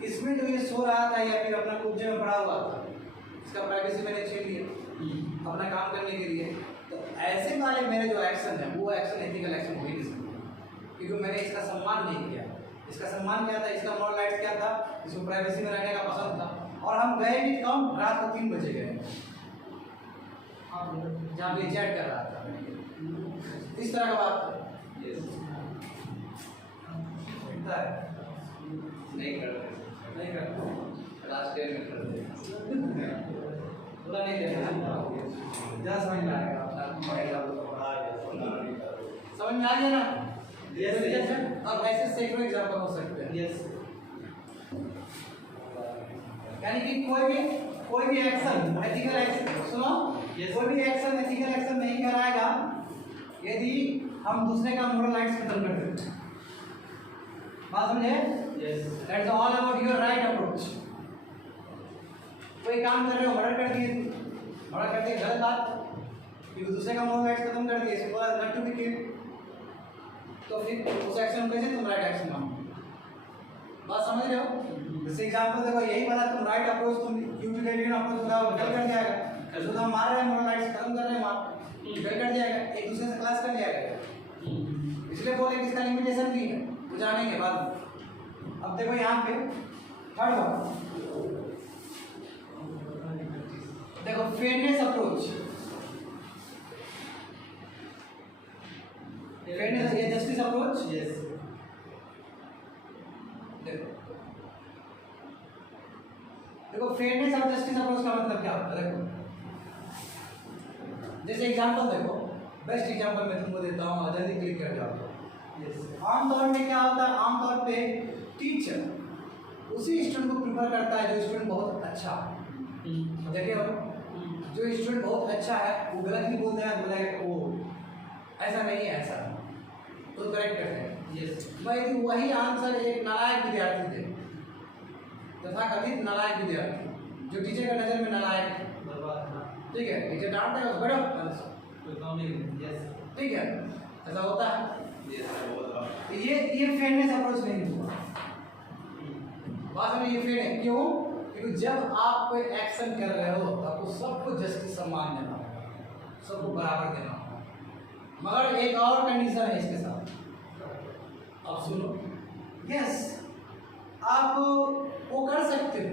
इसमें जो ये सो रहा था या फिर अपना कुब्जे में पड़ा हुआ था, इसका प्राइवेसी मैंने छीन लिया अपना काम करने के लिए। तो ऐसे वाले मेरे जो एक्शन है वो एक्शन एथिकल एक्शन हो ही नहीं सकता, क्योंकि मैंने इसका सम्मान नहीं किया। इसका सम्मान क्या था, इसका मॉरल राइट क्या था, इसको प्राइवेसी में रहने का पसंद था। और हम गए भी कम, रात को 3 बजे गए जहाँ पे चैट कर रहा था, इस तरह का बात है। नहीं करते, नहीं करते, लास्ट ईयर में करते। पूरा नहीं देना, जहाँ समझ में आएगा समझ में आ गया ना। अब ऐसे सैकड़ों एग्जाम्पल हो सकते हैं। यानी कि कोई भी एक्शन एथिकल एक्शन, सुनो, कोई भी एक्शन एथिकल एक्शन नहीं कराएगा यदि हम दूसरे का मोरल राइट्स खत्म कर देते हैं। बात समझे? That's all about your right approach. कोई काम कर रहे हो, मर्डर कर दिए, मर्डर करते गलत बात, क्योंकि दूसरे का मोरल राइट्स खत्म कर दिए, इसको नॉट टू बी किल्ड, तो फिर उस एक्शन को कैसे तुम राइट एक्शन मानो? बात समझ रहे हो? जैसे एग्जांपल देखो, यही वाला तुम राइट अप्रोच, तुम यूटिलिटेरियन अप्रोच बताओ, गलत कर दिया जाएगा। जो हम मार रहे हैं मोरल राइट्स खत्म कर रहे हैं, गलत कर दिया जाएगा, एक दूसरे से क्लास कर दिया जाएगा। इसलिए बोले कि इसका लिमिटेशन भी है, वो जानेंगे बाद में। अब देखो यहाँ पे थर्ड वन, देखो फेयरनेस अप्रोच, फेयरनेस या जस्टिस अप्रोच। देखो फेयरनेस और जस्टिस अप्रोच का मतलब क्या होता है? देखो जैसे एग्जांपल देखो, बेस्ट एग्जांपल मैं तुमको देता हूँ और जल्दी क्लिक कर जाओ। आमतौर में क्या होता है, आमतौर पे टीचर उसी स्टूडेंट को प्रिफर करता है जो स्टूडेंट बहुत अच्छा है। देखिए जो स्टूडेंट बहुत अच्छा है वो गलत नहीं बोलते हैं, बोलेगा वो ऐसा नहीं है, ऐसा तो करेक्ट करते हैं। भाई वही आंसर एक नालायक विद्यार्थी थे, तथाकथित नालायक विद्यार्थी जो टीचर का नज़र में नालायक है, ठीक है, टीचर डांटता है बड़ा, ठीक है, ऐसा होता है। ये फेयरनेस अप्रोच नहीं हुआ। बात में ये फेयर है, क्यों? क्योंकि जब आप कोई एक्शन कर रहे हो तो आपको सबको जस्टिस सम्मान देना होगा, सबको बराबर देना होगा, मगर एक और कंडीशन है इसके साथ। अब सुनो, यस आप वो कर सकते हो,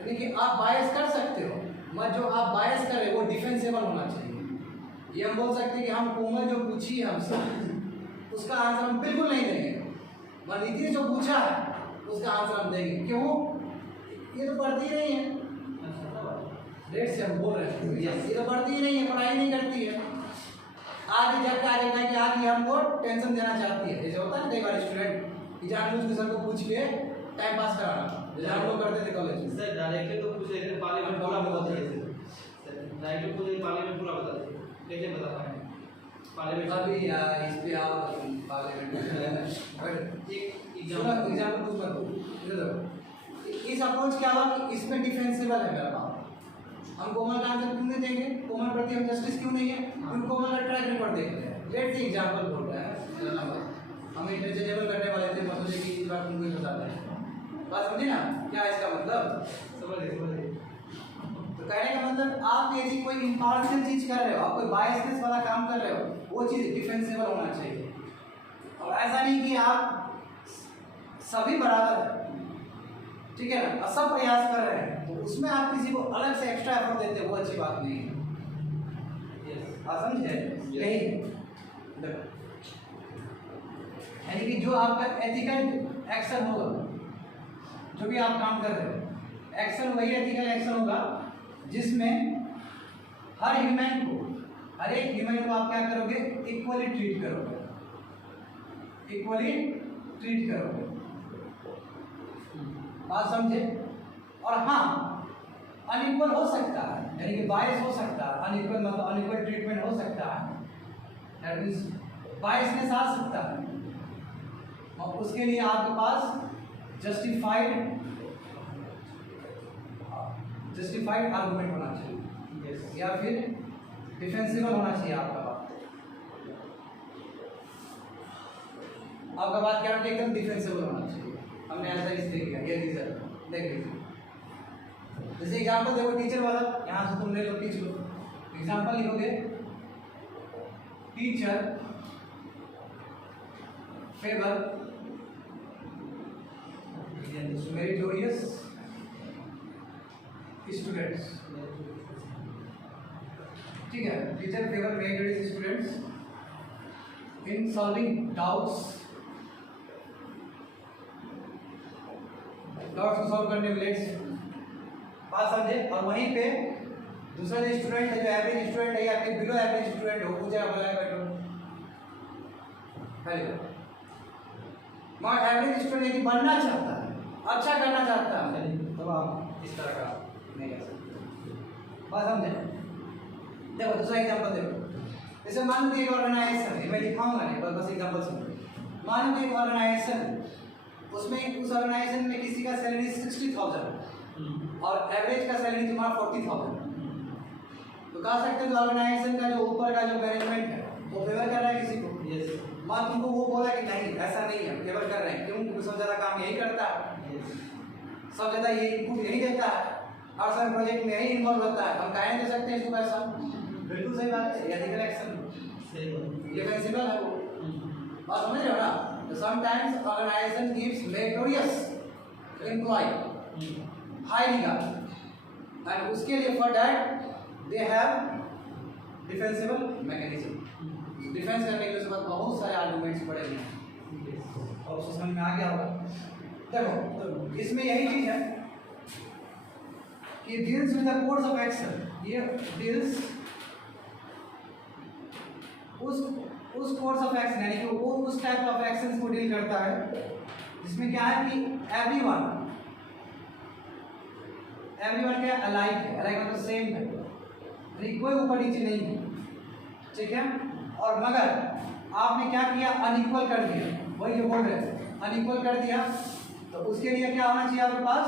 यानी कि आप बायस कर सकते हो, मगर जो आप बायस कर रहे हो वो डिफेंसेबल होना चाहिए। ये हम बोल सकते हैं कि हम कोमल जो पूछी है हमसे उसका आंसर हम बिल्कुल नहीं देंगे, मगर नीति ने जो पूछा है उसका आंसर हम देंगे। क्यों? ये तो पढ़ती ही नहीं है, डेट से हम बोल रहे हैं, ये तो पढ़ती ही नहीं है, पढ़ाई नहीं करती है, आगे जाके आगे कि आगे हमको टेंशन देना चाहती है। जैसे होता है ना कई बार स्टूडेंट जानबूझ के सर को पूछ के टाइम पास कराना, जैसे हम लोग करते थे कॉलेज में। सर डायरेक्टली तो पूछ लेते, पार्लियामेंट पूरा बता दीजिए सर, डायरेक्टली पूछ लेते, पार्लियामेंट पूरा बता दीजिए, कैसे बता पाएंगे पार्लियामेंट? अभी इस पे आओ पार्लियामेंट बट एक एग्जांपल कुछ कर दो। इस अप्रोच क्या हुआ कि इसमें डिफेंसिबल है मेरा बात, हम कोमल का आंसर क्यों नहीं देंगे, कोमल प्रति हम जस्टिस क्यों नहीं है, क्योंकि कोमल का ट्रैक रिकॉर्ड देख रहे हैं। लेट से एग्जांपल बोल रहा है, हम इंटरचेंजेबल करने वाले थे, मतलब कि इस बार तुमको ही बताते हैं। बात समझे ना क्या है इसका मतलब? समझिए। तो कहने का मतलब आप यदि कोई इम्पार्शियल चीज कर रहे हो, आप कोई बायसनेस वाला काम कर रहे हो, वो चीज़ डिफेंसेबल होना चाहिए। और ऐसा नहीं कि आप सभी बराबर है, ठीक है ना, सब प्रयास कर रहे हैं तो उसमें आप किसी को अलग से एक्स्ट्रा एफर्ट देते, वो अच्छी बात नहीं है। आप समझे? यही देखो, यानी कि जो आपका एथिकल एक्शन होगा, जो भी आप काम कर रहे हो, एक्शन वही एथिकल एक्शन होगा जिसमें हर ह्यूमन को, हर एक ह्यूमन को आप क्या करोगे, इक्वली ट्रीट करोगे, इक्वली ट्रीट करोगे। बात समझे? और हाँ, अनइक्वल हो सकता है, यानी कि बायस हो सकता है, अनइक्वल मतलब अनइक्वल ट्रीटमेंट हो सकता है, दैट मींस बायसनेस आ सकता है, और उसके लिए आपके पास जस्टिफाइड जस्टिफाइड आर्गुमेंट होना चाहिए यस या फिर डिफेंसिबल होना चाहिए आपका बात क्या है, एकदम डिफेंसिबल होना चाहिए। हमने ऐसा इसलिए किया, ये रीजन देख लीजिए। जैसे एग्जांपल देखो टीचर वाला, यहाँ से तुम ले लो, टीच लो। एग्जांपल लिखोगे टीचर फेवर मेरिटोरियस स्टूडेंट्स, ठीक है। Teacher favour meritorious students in solving doubts को सॉल्व करने में लेट्स, बात समझे। और वहीं पे दूसरा जो स्टूडेंट है, जो एवरेज स्टूडेंट है या फिर बिलो एवरेज स्टूडेंट हो, पूछा बोला बैठो हेलो, मगर एवरेज स्टूडेंट यदि बनना चाहता है, अच्छा करना चाहता है, तो आप इस तरह का नहीं कर सकते। बात समझे। देखो दूसरा एग्जांपल देखो, जैसे मान लो एक ऑर्गेनाइजेशन है, मैं दिखाऊंगा नहीं, बस एग्जांपल सुनो। मान लो एक ऑर्गेनाइजेशन, उसमें उस ऑर्गेनाइजेशन में किसी का सैलरी 60,000 और एवरेज का सैलरी तुम्हारा 40,000, तो कह सकते हो ऑर्गेनाइजेशन का जो ऊपर का जो मैनेजमेंट है वो फेवर कर रहा है किसी को। यस मान तुमको वो बोला कि नहीं ऐसा नहीं है, फेवर कर रहे हैं, क्यों? क्योंकि सबसे ज़्यादा काम यही करता है, सब ज़्यादा ये इनपुट यही देता है, हर समय प्रोजेक्ट में यही इन्वॉल्व होता है, हम काहे दे सकते हैं इसको पैसा? बिल्कुल सही बात है, एथिकल एक्शन डिफेंसिबल है वो। बात समझ रहे हो ना? तो sometimes organization gives meritorious employ high regard and उसके लिए for that they have defensible mechanism. Defence करने के लिए उसके बाद बहुत सारे आर्गुमेंट्स पड़ेंगे और उसको समझ में आ गया होगा। देखो तो इसमें यही चीज है कि deals with the course of action, ये डील्स उस कोर्स ऑफ एक्शन यानी कि वो उस टाइप ऑफ एक्शंस को डील करता है जिसमें क्या है कि एवरीवन क्या अलाइक है, अलाइक मतलब सेम है, यानी कोई ऊपर नीचे नहीं है, ठीक है। और मगर आपने क्या किया, अनइक्वल कर दिया, वही जो बोल रहे हैं अनइक्वल कर दिया, तो उसके लिए क्या होना चाहिए आपके पास?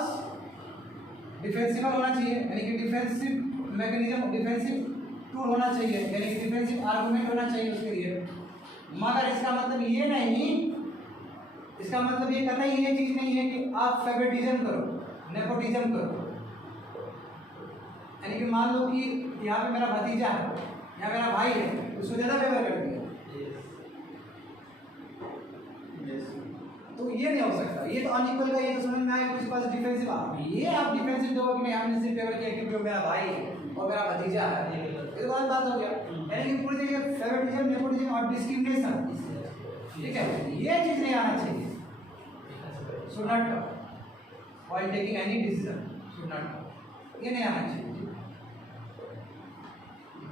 डिफेंसिबल होना चाहिए, यानी कि डिफेंसिव मैकेनिज्म, डिफेंसिव टूल होना चाहिए, यानी कि डिफेंसिव आर्गुमेंट होना चाहिए उसके लिए। मगर इसका मतलब ये नहीं, इसका मतलब ये कतई ये चीज नहीं है कि आप फेवरेटिज्म करो, नेपोटिज्म करो। यानी कि मान लो कि यहाँ पे मेरा भतीजा है, यहाँ मेरा भाई है, उसको ज़्यादा फेवर कर दिया, तो ये नहीं हो सकता, ये तो अनइक्वल का, ये तो समझ में आया उसके पास डिफेंसिव। आप डिफेंसिव दो कि नहीं हमने सिर्फ फेवर किया क्योंकि वो मेरा भाई है और मेरा भतीजा है, ये तो बात हो गया। यानी कि पूरी जगह फेवरेटिज्म, नेपोटिज्म और डिस्क्रिमिनेशन, ठीक है, ये चीज़ नहीं आना चाहिए। Should not come while taking any decision, should not come, ये नहीं आना चाहिए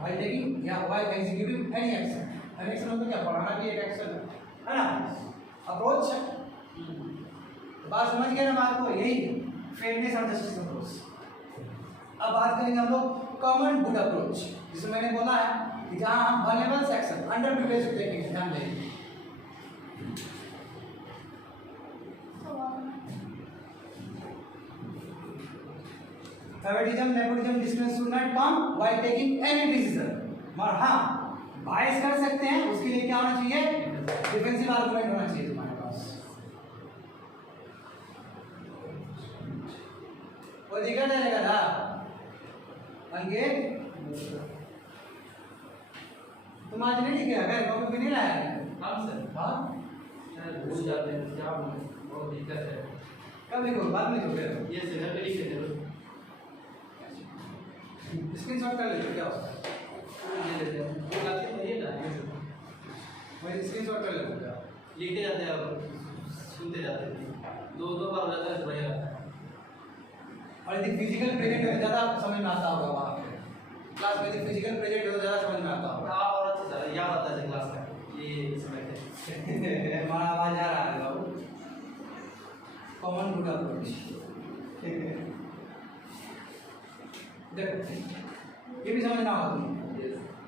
व्हाइल टेकिंग या while executing any action. Any action मतलब क्या, पढ़ाना भी एक एक्शन है ना, अप्रोच है। बात समझ गए ना बात को, यही फेयरनेस और जस्टिस अप्रोच। अब बात करेंगे हम लोग कॉमन गुड अप्रोच, जिसमें मैंने बोला है कि जहां हम वल्नरेबल सेक्शन, अंडर प्रिविलेज्ड देखेंगे, ध्यान देंगे। Favouritism, nepotism, discrimination should not come while taking any decision. मगर हाँ बायस कर सकते हैं, उसके लिए क्या होना चाहिए? डिफेंसिव आर्गुमेंट होना चाहिए तुम्हारे पास। वो दिक्कत है लगा था अंगे, तुम आज नहीं लिखे अगर कॉपी भी नहीं लाया है? हम सर हाँ भूल जाते हैं, क्या बोले, बहुत दिक्कत है। कब लिखो, बाद में लिखोगे? ये सर पे लिख देते हो, स्क्रीनशॉट कर लेते क्या होता है? ये लेते हैं, वो लाते हैं, ये लाते हैं, मैं स्क्रीनशॉट कर लेते क्या? लिखते जाते हैं और सुनते जाते हैं, दो बार हो जाता है तो बढ़िया रहता है। और यदि फिजिकल प्रेजेंट है ज़्यादा समझ में आता होगा वहाँ पे क्लास में, यदि फिजिकल प्रेजेंट है तो ज़्यादा समझ में आता होगा। आप और अच्छा सर याद आता है क्लास का, ये समझते हैं। हमारा आवाज आ रहा है बाबू। कॉमन गुड अप्रोच, देखो ये भी समझना होगा तुम्हें।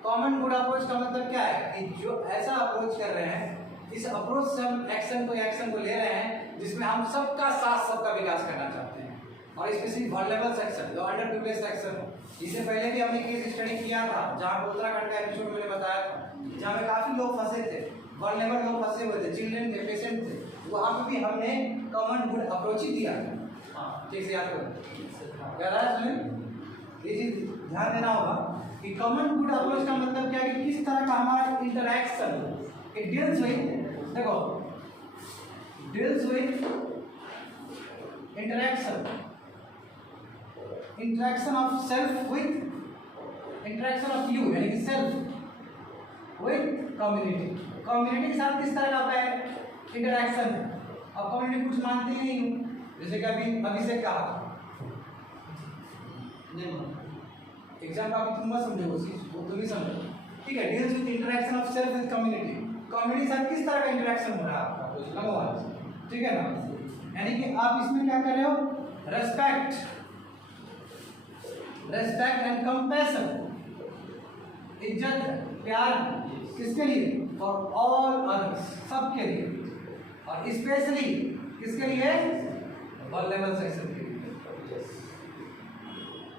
कॉमन गुड अप्रोच का मतलब क्या है कि जो ऐसा अप्रोच कर रहे हैं, इस अप्रोच से हम एक्शन को ले रहे हैं जिसमें हम सबका साथ, सबका विकास करना चाहते हैं। और स्पेशली वल्नरेबल सेक्शन, जो अंडर प्रिविलेज सेक्शन हो। इससे पहले भी हमने केस स्टडी किया था, जहाँ पे उत्तराखंड का एपिसोड मैंने बताया था, जहाँ में काफी लोग फंसे थे, वल्नरेबल लोग फंसे हुए थे, चिल्ड्रन थे, पेशेंट थे, वहाँ पे भी हमने कॉमन गुड अप्रोच ही दिया था। हाँ, ठीक से याद करो, याद आया सुनिए, ये चीज ध्यान देना होगा कि कॉमन गुड अप्रोच का मतलब क्या है कि किस तरह का हमारा इंटरैक्शन इट डील्स विद, देखो deals with interaction of self with interaction of you, यानी कि सेल्फ विद कम्युनिटी। कम्युनिटी के साथ किस तरह का है इंटरैक्शन है। अब कम्युनिटी कुछ मानती नहीं हूँ, जैसे कि अभी से कहा एग्जाम आप तुम मत समझो उस चीज को, तुम ही समझो, ठीक है। Deals with interaction of self with community. Community के साथ किस तरह का इंटरैक्शन हो रहा है आपका, नंबर वन, ठीक है ना। यानी कि आप इसमें क्या कर रहे हो, रेस्पेक्ट एंड कंपैशन, इज्जत प्यार किसके लिए, फॉर ऑल अदर्स, सबके लिए, और स्पेशली किसके लिए, वल्नरेबल सेक्शन के लिए।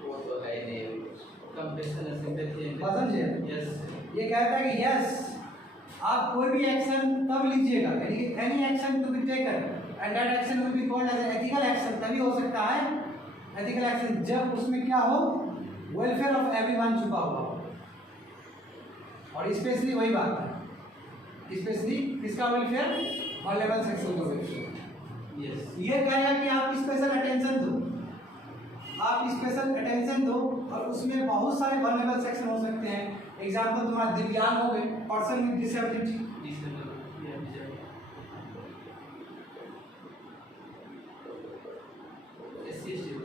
वो तो है नहीं, कंपैशन एंड सिंपैथी। समझे? यस, ये कहता है कि यस आप कोई भी एक्शन तब लीजिएगा, यानी कि any action to be taken and that action will be called as ethical action, तभी हो सकता है एथिकल एक्शन जब उसमें क्या हो, वेलफेयर ऑफ एवरीवन छुपा हुआ हो। और स्पेशली वही बात है, स्पेशली किसका वेलफेयर, वल्नरेबल सेक्शन का वेलफेयर। यस, ये कहेगा कि आप स्पेशल अटेंशन दो, आप स्पेशल अटेंशन दो, और उसमें बहुत सारे वल्नरेबल सेक्शन हो सकते हैं। एग्जाम्पल तुम्हारा दिव्यांग हो गए, पर्सन विद डिसेबिलिटी,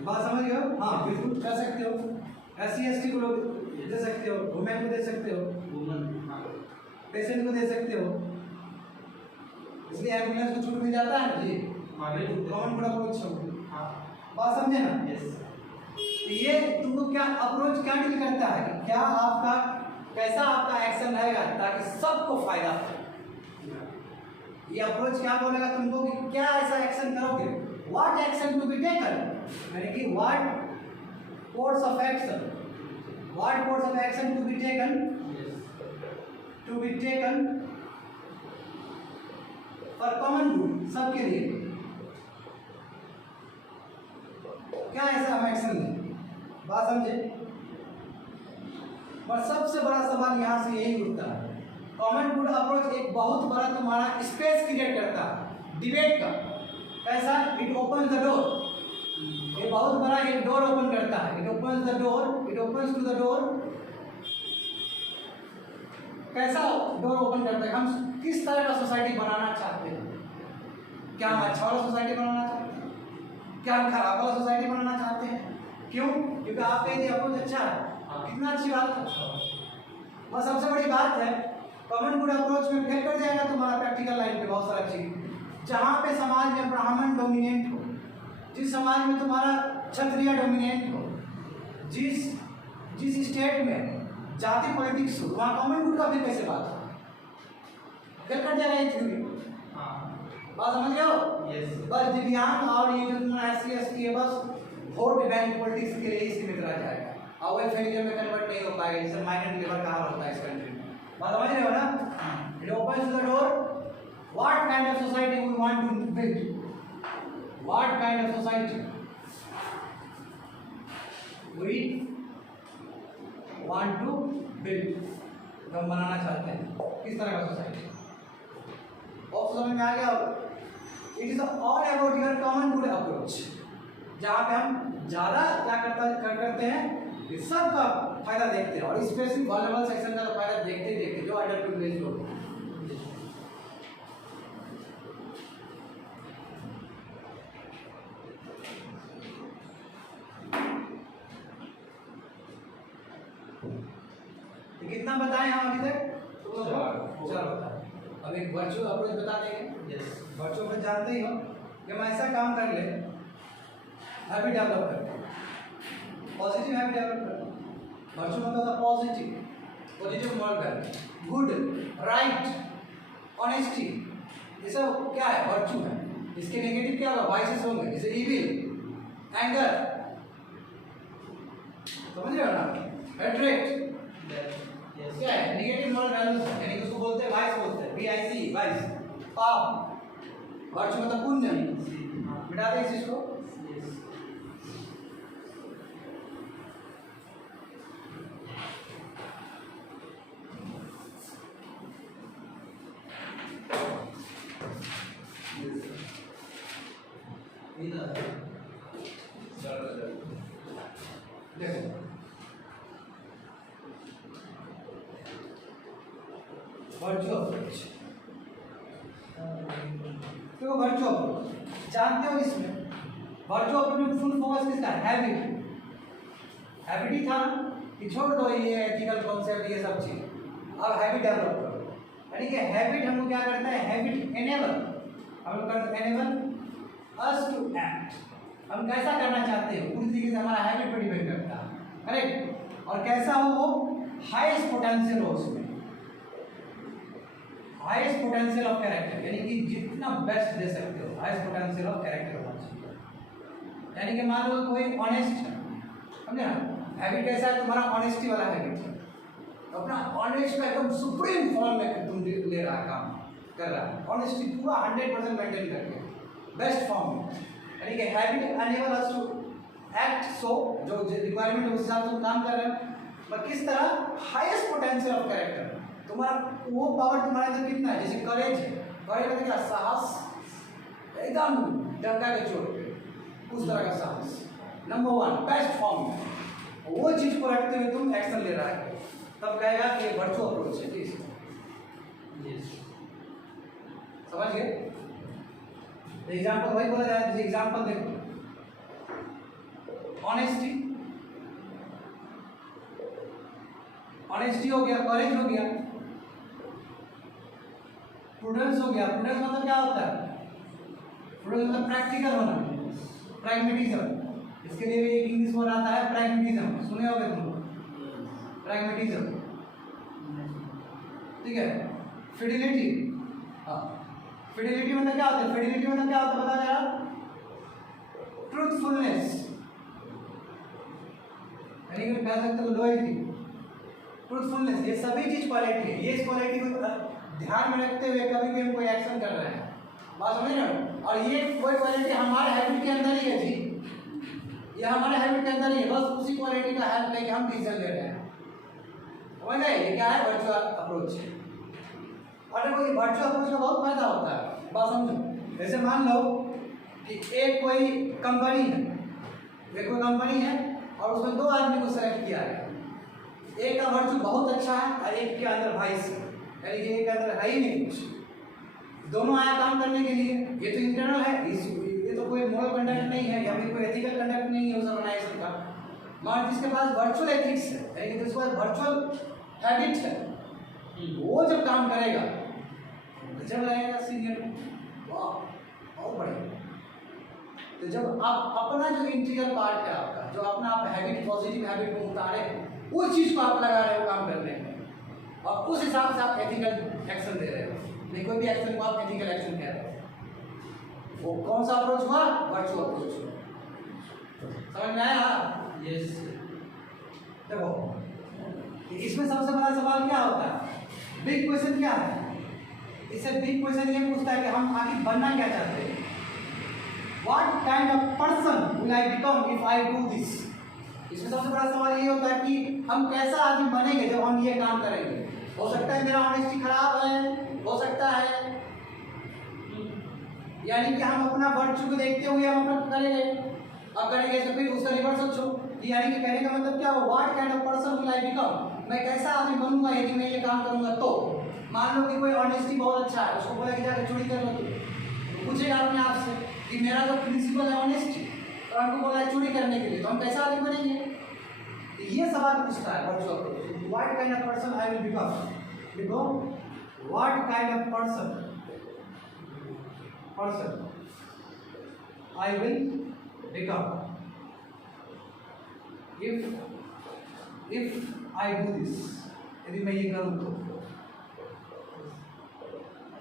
बात समझ गए हो? हाँ बिल्कुल कर सकते हो, SC/ST को लोग दे सकते हो, वुमेन को दे सकते हो, पेशेंट को दे सकते हो, इसलिए एम्बुलेंस को छूट मिल जाता है जी, कॉमन गुड अप्रोच हो। बात समझे ना? तो ये तुमको क्या अप्रोच क्या डील करता है कि क्या आपका कैसा आपका एक्शन रहेगा ताकि सबको फायदा हो। ये अप्रोच क्या बोलेगा तुमको कि क्या ऐसा एक्शन करोगे, what action to be taken, यानी कि what course of action to be taken for common good, सबके लिए क्या ऐसा हम एक्शन लें। बात समझे? पर सबसे बड़ा सवाल यहाँ से यही उठता है, कॉमन गुड अप्रोच एक बहुत बड़ा तुम्हारा स्पेस क्रिएट करता है डिबेट का। कैसा? इट ओपन द डोर, ये बहुत बड़ा एक डोर ओपन करता है, it opens to the door. कैसा डोर ओपन करता है, हम किस तरह का सोसाइटी बनाना चाहते हैं, क्या हम अच्छा वाला सोसाइटी बनाना चाहते हैं, क्या हम खराब वाला सोसाइटी बनाना चाहते हैं। क्यों? क्योंकि आप कहेंगे अप्रोच अच्छा है, कितना अच्छी बात है। और सबसे बड़ी बात है कॉमन गुड अप्रोच में फेल कर जाएगा तुम्हारा प्रैक्टिकल लाइन पे बहुत सारा चीज। जहाँ पे समाज में ब्राह्मण डोमिनेंट हो, जिस समाज में तुम्हारा क्षत्रिय डोमिनेंट हो, जिस स्टेट में जाति पॉलिटिक्स हो, वहाँ कॉमन गुड का भी कैसे बात हो, फेल कर जाएगा ये थ्योरी। बात समझ गए हो? बस दिव्यांग और ये जो तुम्हारा SC/ST है बस वोट बैंक पॉलिटिक्स के लिए ही सीमित रह जाएगा, और वेलफेयर में कन्वर्ट नहीं हो पाएगा, जैसे माइग्रेंट लेबर कहा होता है इस कंट्री में। बात समझ रहे हो ना? It opens the door, what kind of society we want to build, what kind of society we want to build, हम बनाना चाहते हैं किस तरह का सोसाइटी। और समझ में आ गया? It is all about your common good approach, जहाँ पे हम ज़्यादा क्या करते हैं, सबका फायदा देखते हैं, और स्पेशली वल्नरेबल सेक्शन का तो फायदा देखते ही देखते जो अंडर प्रिविलेज लोग हैं। कितना बताएं हम अभी तक? चलो अब एक वर्चुअल अप्रोच बता देंगे। वर्चुअल अप्रोच जानते ही हो कि हम ऐसा काम कर ले, हैबिट डेवलप करते हैं, पॉजिटिव हैबिट डेवलप करते हैं। वर्चुअल मतलब होता है positive moral value, good, right, honesty, ये सब क्या है? वर्चू है। इसके नेगेटिव क्या होगा? वाइसेस होंगे, जैसे इविल, एंगर, समझ रहे हो ना, हेट्रेट क्या है, नेगेटिव मोरल वैल्यूज, यानी उसको बोलते हैं वाइस, बोलते हैं VIC, वाइस। पाप, वर्चू मतलब पुण्य, मिटा दे इस चीज को। देखो वर्चू अप्रोच, देखो वर्चू अप्रोच जानते हो, इसमें वर्चू अप्रोच में फुल फोकस किसका है, हैबिट। हैबिट ही था ना कि छोड़ दो ये एथिकल कॉन्सेप्ट ये सब चीज, अब हैबिट डेवलप करो। यानी कि हैबिट हमको क्या करता है, हैबिट एनेबल, हम लोग करते हैं एनेबल अस टू एक्ट। हम कैसा करना चाहते हैं पूरी तरीके से हमारा हैबिट पर डिपेंड करता है, करेक्ट। और कैसा हो वो, हाईएस्ट पोटेंशियल हो उसमें, हाईएस्ट पोटेंशियल ऑफ कैरेक्टर, यानी कि जितना बेस्ट दे सकते हो, हाईएस्ट पोटेंशियल ऑफ कैरेक्टर होना चाहिए। यानी कि मान लो कोई ऑनेस्ट है, समझे ना, हैबिट कैसा है तुम्हारा, ऑनेस्टी वाला हैबिट है, अपना ऑनेस्ट का एकदम सुप्रीम फॉर्म में तुम ले रहा है, काम कर रहा है, ऑनेस्टी पूरा 100% मेंटेन करके बेस्ट फॉर्म में। यानी कि habit enable us to act so, जो रिक्वायरमेंट है उस हिसाब से तुम काम कर रहे हो, पर किस तरह, हाईएस्ट पोटेंशियल ऑफ कैरेक्टर, तुम्हारा वो पावर तुम्हारे अंदर कितना है, जैसे करेज है, करेज मतलब क्या, साहस, एकदम डंका के चोट पे, उस तरह का साहस, नंबर 1 बेस्ट फॉर्म में, वो चीज को रखते हुए तुम एक्शन ले रहा है, तब कहेगा कि ये वर्चू अप्रोच है। ठीक है, समझ गए। एग्जाम्पल वही बोला जाए, जैसे एग्जाम्पल देखो, ऑनेस्टी, ऑनेस्टी हो गया, करेज हो गया, प्रूडेंस हो गया। प्रूडेंस मतलब क्या होता है, प्रूडेंस मतलब प्रैक्टिकल होना, प्रैग्मेटिज्म, इसके लिए भी एक इंग्लिश वर्ड आता है प्रैग्मेटिज्म, सुने होगे तुम, प्रैग्मेटिज्म, ठीक है। फिडिलिटी, हाँ, फिडिलिटी मतलब क्या होता है, फिडिलिटी मतलब क्या होता है बता जरा, ट्रूथफुलनेस, यानी कि कह सकते हो लॉयल्टी, ट्रूथफुलनेस, ये सभी चीज क्वालिटी है। ये इस क्वालिटी को ध्यान में रखते हुए कभी भी हम कोई एक्शन कर रहे हैं, बात समझ रहे हो। और ये कोई क्वालिटी हमारे हैबिट के अंदर ही है जी, ये हमारे हैबिट के अंदर ही है, बस उसी क्वालिटी का हेल्प लेके हम डिसीजन ले रहे हैं, समझ गए। ये क्या है, वर्चुअल अप्रोच है। और देखो ये वर्चुअल अप्रोच का बहुत फायदा होता है, बात समझो। जैसे मान लो कि एक कोई कंपनी है, एक कोई कंपनी है और उसमें 2 आदमी को सेलेक्ट किया है, एक का वर्चू बहुत अच्छा है और एक के अंदर वाइस है, यानी कि एक के अंदर है ही नहीं कुछ, दोनों आया काम करने के लिए। ये तो इंटरनल है, ये तो कोई मोरल कंडक्ट नहीं है या फिर कोई एथिकल कंडक्ट नहीं है उस ऑर्गेनाइजेशन का। मगर जिसके पास वर्चुअल एथिक्स है, यानी कि जिसके पास वर्चुअल हैबिट है, वो जब काम करेगा गजब लगेगा सीनियर, वाह बहुत बढ़िया। तो जब आप अपना जो इंटीरियर पार्ट है आपका, जो अपना आप हैबिट, पॉजिटिव हैबिट को उतारे, उस चीज को आप लगा रहे हो काम करने में, और उस हिसाब से आप एथिकल एक्शन दे रहे हो। नहीं कोई भी एक्शन को आप एथिकल एक्शन कह रहे हो, वो कौन सा अप्रोच हुआ, वर्चुअल अप्रोच हुआ। समझ में आया? यस। देखो इसमें सबसे बड़ा सवाल क्या होता है, बिग क्वेश्चन क्या है, इससे बिग क्वेश्चन ये पूछता है कि हम आखिर बनना क्या चाहते हैं। What kind of person will I become if I do this? इसमें सबसे बड़ा सवाल ये होता है कि हम कैसा आदमी बनेंगे जब हम ये काम करेंगे। हो सकता है मेरा ऑनेस्टी खराब है, हो सकता है, यानी कि हम अपना वर्चू को देखते हुए हम अपना करेंगे, अब करेंगे तो फिर उसका रिवर्स सोचो, यानी कि कहने का मतलब क्या हो, what kind of person will I become, मैं कैसा आदमी बनूंगा यदि मैं ये काम करूंगा। तो मान लो कि कोई ऑनेस्टी बहुत अच्छा है, उसको बोला कि जाकर चोरी कर लो, तो पूछेगा अपने आप से कि मेरा जो प्रिंसिपल है ऑनेस्टी, और हमको बोला है चोरी करने के लिए, तो हम कैसा आदमी बनेंगे। तो ये सवाल पूछता है virtual approach, what kind of person I will become. देखो what kind of person I will become if I do this, यदि मैं ये करूँ तो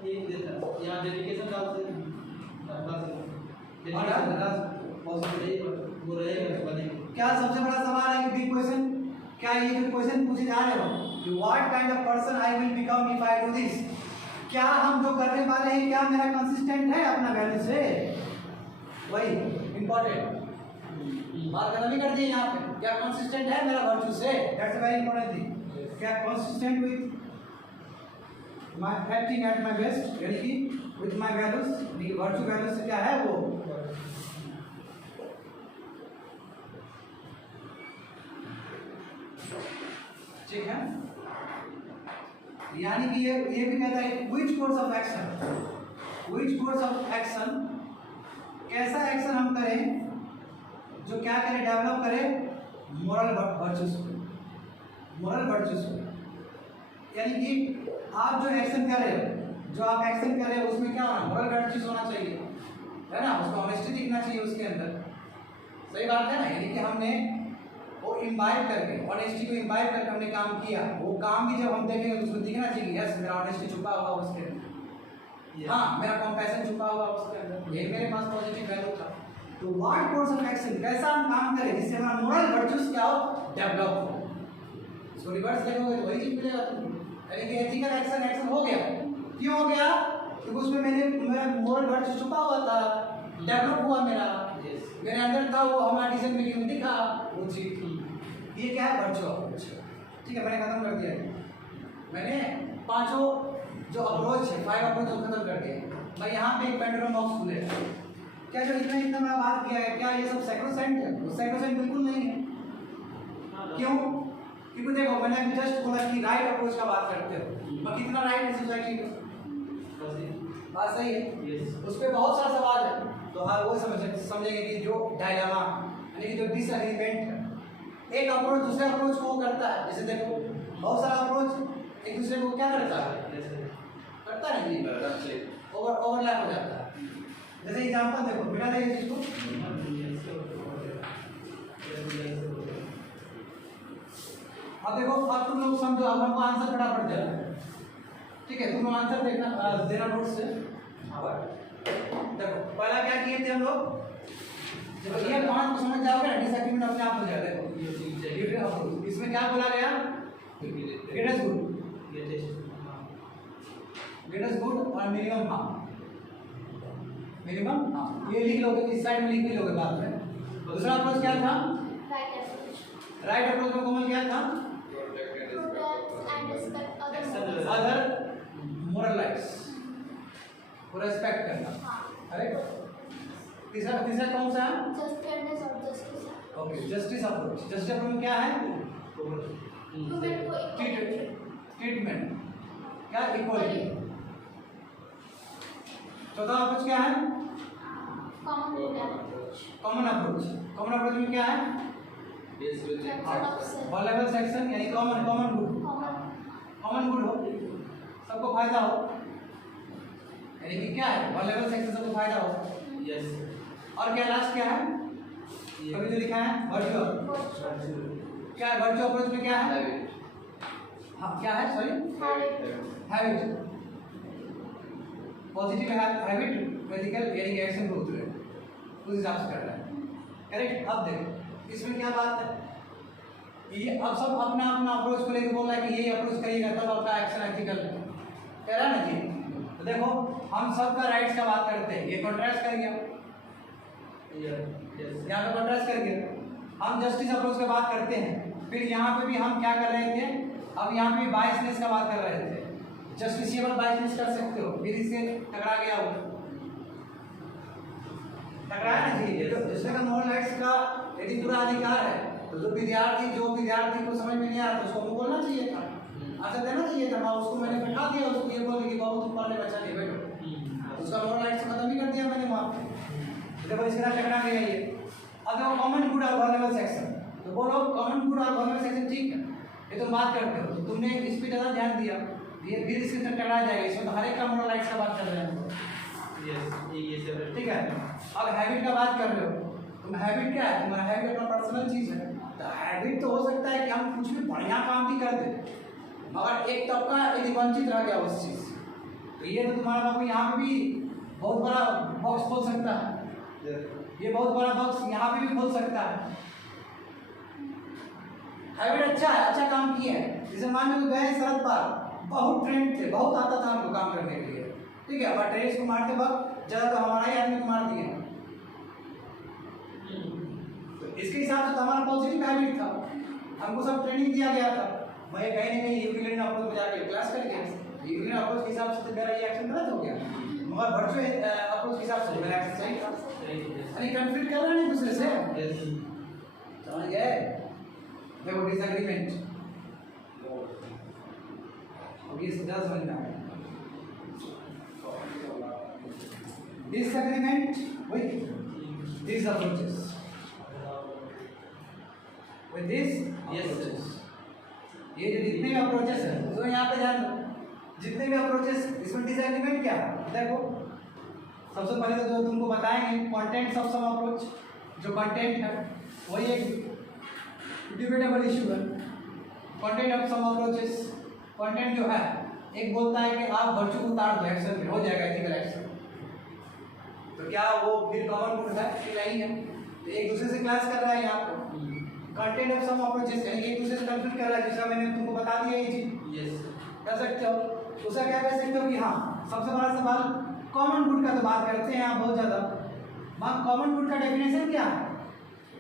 ये यहाँ डेडिकेशन डाल सकते हैं, पॉजिटिव वो रहेगा बनेगा। क्या सबसे बड़ा सवाल है कि बिग क्वेश्चन, क्या ये जो क्वेश्चन पूछे जा रहे हो कि what kind of person I will become if I do this, क्या हम जो करने वाले हैं क्या मेरा कंसिस्टेंट है अपना वैल्यू से, वही इंपॉर्टेंट बात खत्म ही कर दी यहाँ पे, क्या कंसिस्टेंट है मेरा वर्च्यू से, that's a very important thing, क्या consistent with my acting at my best, यानी कि विद माय वैल्यूज, यानी वर्च्यू वैल्यूज से क्या है वो, ठीक है। यानी कि ये भी कहता है which course of action, which course of action, कैसा एक्शन हम करें जो क्या करें, डेवलप करें मोरल वर्च्यूज को, मोरल वर्च्यूज को, यानी कि आप जो एक्शन कर रहे हो, जो आप एक्शन कर रहे हो उसमें क्या होना, मोरल वर्च्यूज होना चाहिए, है ना, उसको ऑनेस्टी दिखना चाहिए उसके अंदर, सही बात है ना। यानी कि हमने वो इम्बाइब करके, ऑनेस्टी को इम्बाइब करके हमने काम किया, वो काम भी जब हम देखेंगे तो उसको दिखना चाहिए यस मेरा ऑनेस्टी छुपा हुआ उसके अंदर, हाँ मेरा कंपैशन छुपा हुआ उसके अंदर, ये मेरे पास पॉजिटिव वैल्यू था। तो व्हाट कोर्स ऑफ एक्शन, कैसा हम काम करें जिससे हमारा मोरल वर्च्यूज क्या हो, डेवलप हो, इसको रिवर्स देखोगे तो वही चीज मिलेगा तुमको, यानी कि एथिकल एक्शन, एक्शन हो गया, क्यों हो गया, क्योंकि उसमें मेरा मोरल वर्च्यू छुपा हुआ था, डेवलप हुआ मेरा, मेरे अंदर था वो, हमारा डिसीजन मेकिंग में दिखा वो चीज, ये क्या है वर्च्यू अप्रोच, ठीक है। मैंने खत्म कर दिया, मैंने पांचों जो अप्रोच है, 5 अप्रोच खत्म कर दिया। मैं यहाँ पे एक पेंडुलम बॉक्स खुले, क्या जो इतना मैं बात किया है क्या ये सब सैक्रोसेंट है, वो सैक्रोसेंट बिल्कुल नहीं है, क्यों, क्योंकि देखो मैंने अभी जस्ट बोला कि राइट अप्रोच का बात करते हो, पर कितना राइट है सोसाइटी में, बात सही है, उस पर बहुत सारा सवाल है, तो हाँ वो समझेंगे कि जो डायलेमा यानी कि जो डिसएग्रीमेंट है, एक अप्रोच दूसरे अप्रोच को करता है, जैसे देखो बहुत सारा अप्रोच एक दूसरे को क्या करता है, करता है जी, ओवरलैप हो जाता है। जैसे एग्जांपल देखो बेटा, देखिए चीज को, अब देखो अब तुम लोग समझो, अब हमको आंसर फटाफट देना है, ठीक है, तुम लोग आंसर देना नोट से। देखो पहला क्या किए थे हम लोग, जब ये 5 को समझ जाओगे ना डिसएग्रीमेंट अपने आप हो जाएगा। देखो इसमें क्या बोला गया, ग्रेटेस्ट गुड और मिनिमम हार्म, मिनिमम हाँ ये लिख लोगे, इस साइड में लिख भी लोगे बाद में। दूसरा अप्रोच क्या था, राइट अप्रोच में कोमल क्या था, अदर मोरल राइट्स को रेस्पेक्ट करना, करेक्ट। तीसरा कौन सा है, okay justice approach, justice approach में क्या है, ट्रीटमेंट क्या, इक्वालिटी। चौथा अप्रोच क्या है, कॉमन अप्रोच, कॉमन अप्रोच में क्या है, वल्नरेबल सेक्शन यानी कॉमन गुड, कॉमन गुड हो, सबको फायदा हो, यानी कि क्या है वल्नरेबल सेक्शन सबको फायदा हो, यस। और क्या लास्ट क्या है, कभी जो लिखा है वर्च्यू, क्या है वर्च्यू अप्रोच में क्या है, हाँ क्या है, sorry habit, positive habit ethical यानी एक्शन ग्रोथ है, उस हिसाब से कर रहा है, करेक्ट। अब देखो इसमें क्या बात है, ये अब सब अपना अपना अप्रोच को लेकर बोल रहा है कि ये अप्रोच करिएगा तब आपका एक्शन एथिकल कह रहा है ना जी। तो देखो हम सबका राइट्स का बात करते हैं, ये कॉन्ट्रास्ट कर गया, यहाँ पे कॉन्ट्रास्ट कर गया। हम जस्टिस अप्रोच की बात करते हैं, फिर यहाँ पे भी हम क्या कर रहे थे, अब यहाँ पे बायसनेस का बात कर रहे थे, जस्टिसिएबल बायसनेस कर सकते हो, फिर इससे टकरा गया वो, टकराया ना जी। जिसमें का मोरल राइट्स का यदि पूरा अधिकार है तो जो विद्यार्थी को समझ में नहीं आ रहा तो उसको बोलना चाहिए था, आंसर देना चाहिए था, उसको मैंने बैठा दिया, उसको ये बोल कि बाबू तुम पढ़ने बच्चा नहीं बैठो, उसका मोरल राइट्स खत्म ही कर दिया मैंने वहाँ पे। देखो इसके साथ टकरा गया ये। अब देखो कॉमन गुड और वल्नरेबल सेक्शन, तो बोलो कॉमन गुड और वल्नरेबल सेक्शन ठीक है, ये तुम बात करते हो, तो तुमने इस पर ज़्यादा ध्यान दिया, ये फिर इसके साथ टकरा जाएगा, इसमें तो हर एक का मोरल राइट्स का बात कर रहे हैं, ठीक है। अब हैबिट का बात कर रहे हो, तुम हैबिट क्या है, तुम्हारा हैबिट अपना पर्सनल चीज़ है, तो हैबिट तो हो सकता है कि हम कुछ भी बढ़िया काम भी कर दें, मगर एक तबका यदि वंचित रह गया उस चीज़ से, तो ये तो तुम्हारा बाबू यहाँ पे भी बहुत बड़ा बॉक्स खोल सकता है, ये बहुत बड़ा बॉक्स यहाँ पे भी खोल सकता है। हैबिट अच्छा है, अच्छा काम किया है। जैसे मान लो गए शरद पाल, बहुत ट्रेंड थे, बहुत आता था हमको काम करने के लिए, ठीक है, बट टेररिस्ट को मारते वक्त ज़्यादा तो हमारा ही आदमी को मार दिए। तो इसके हिसाब से तो हमारा पॉजिटिव हैबिट था, हमको सब ट्रेनिंग दिया गया था। मैं कहीं ना कहीं यूक्लिडियन अप्रोच में जाकर क्लास कर गया, यूक्लिडियन अप्रोच के हिसाब से तो मेरा ये एक्शन गलत हो गया, मगर वर्चुअल अप्रोच के हिसाब से मेरा एक्शन सही था। यानी कन्फ्लिक्ट कर रहा है दूसरे से, समझ गए? देखो डिसएग्रीमेंट, अब ये सीधा समझ में आया। Disagreement with this approaches, with this approaches, ये जो जितने भी अप्रोचेस है तो यहाँ पे ध्यान दो, जितने भी अप्रोचेस इसमें डिसएग्रीमेंट क्या है देखो। सबसे पहले तो जो तुमको बताएंगे कंटेंट ऑफ सम अप्रोच, जो कंटेंट है वही एक डिबेटेबल इशू है। Content of some approaches, content जो है एक बोलता है कि आप वर्चू को उतार दो, एक्शन में हो जाएगा एथिकल एक्शन, तो क्या वो फिर कॉमन गुड है कि नहीं है? तो एक दूसरे से क्लास कर रहा है यहाँ पे। कंटेंट ऑफ सम अप्रोचेस यानी एक दूसरे से कन्फ्लिक्ट कर रहा है, जिसका मैंने तुमको बता दिया ये चीज। यस कर सकते हो, उसका क्या कह सकते हो कि हाँ सबसे बड़ा सवाल कॉमन गुड का तो बात करते हैं यहाँ बहुत ज़्यादा। कॉमन गुड का डेफिनेशन क्या है?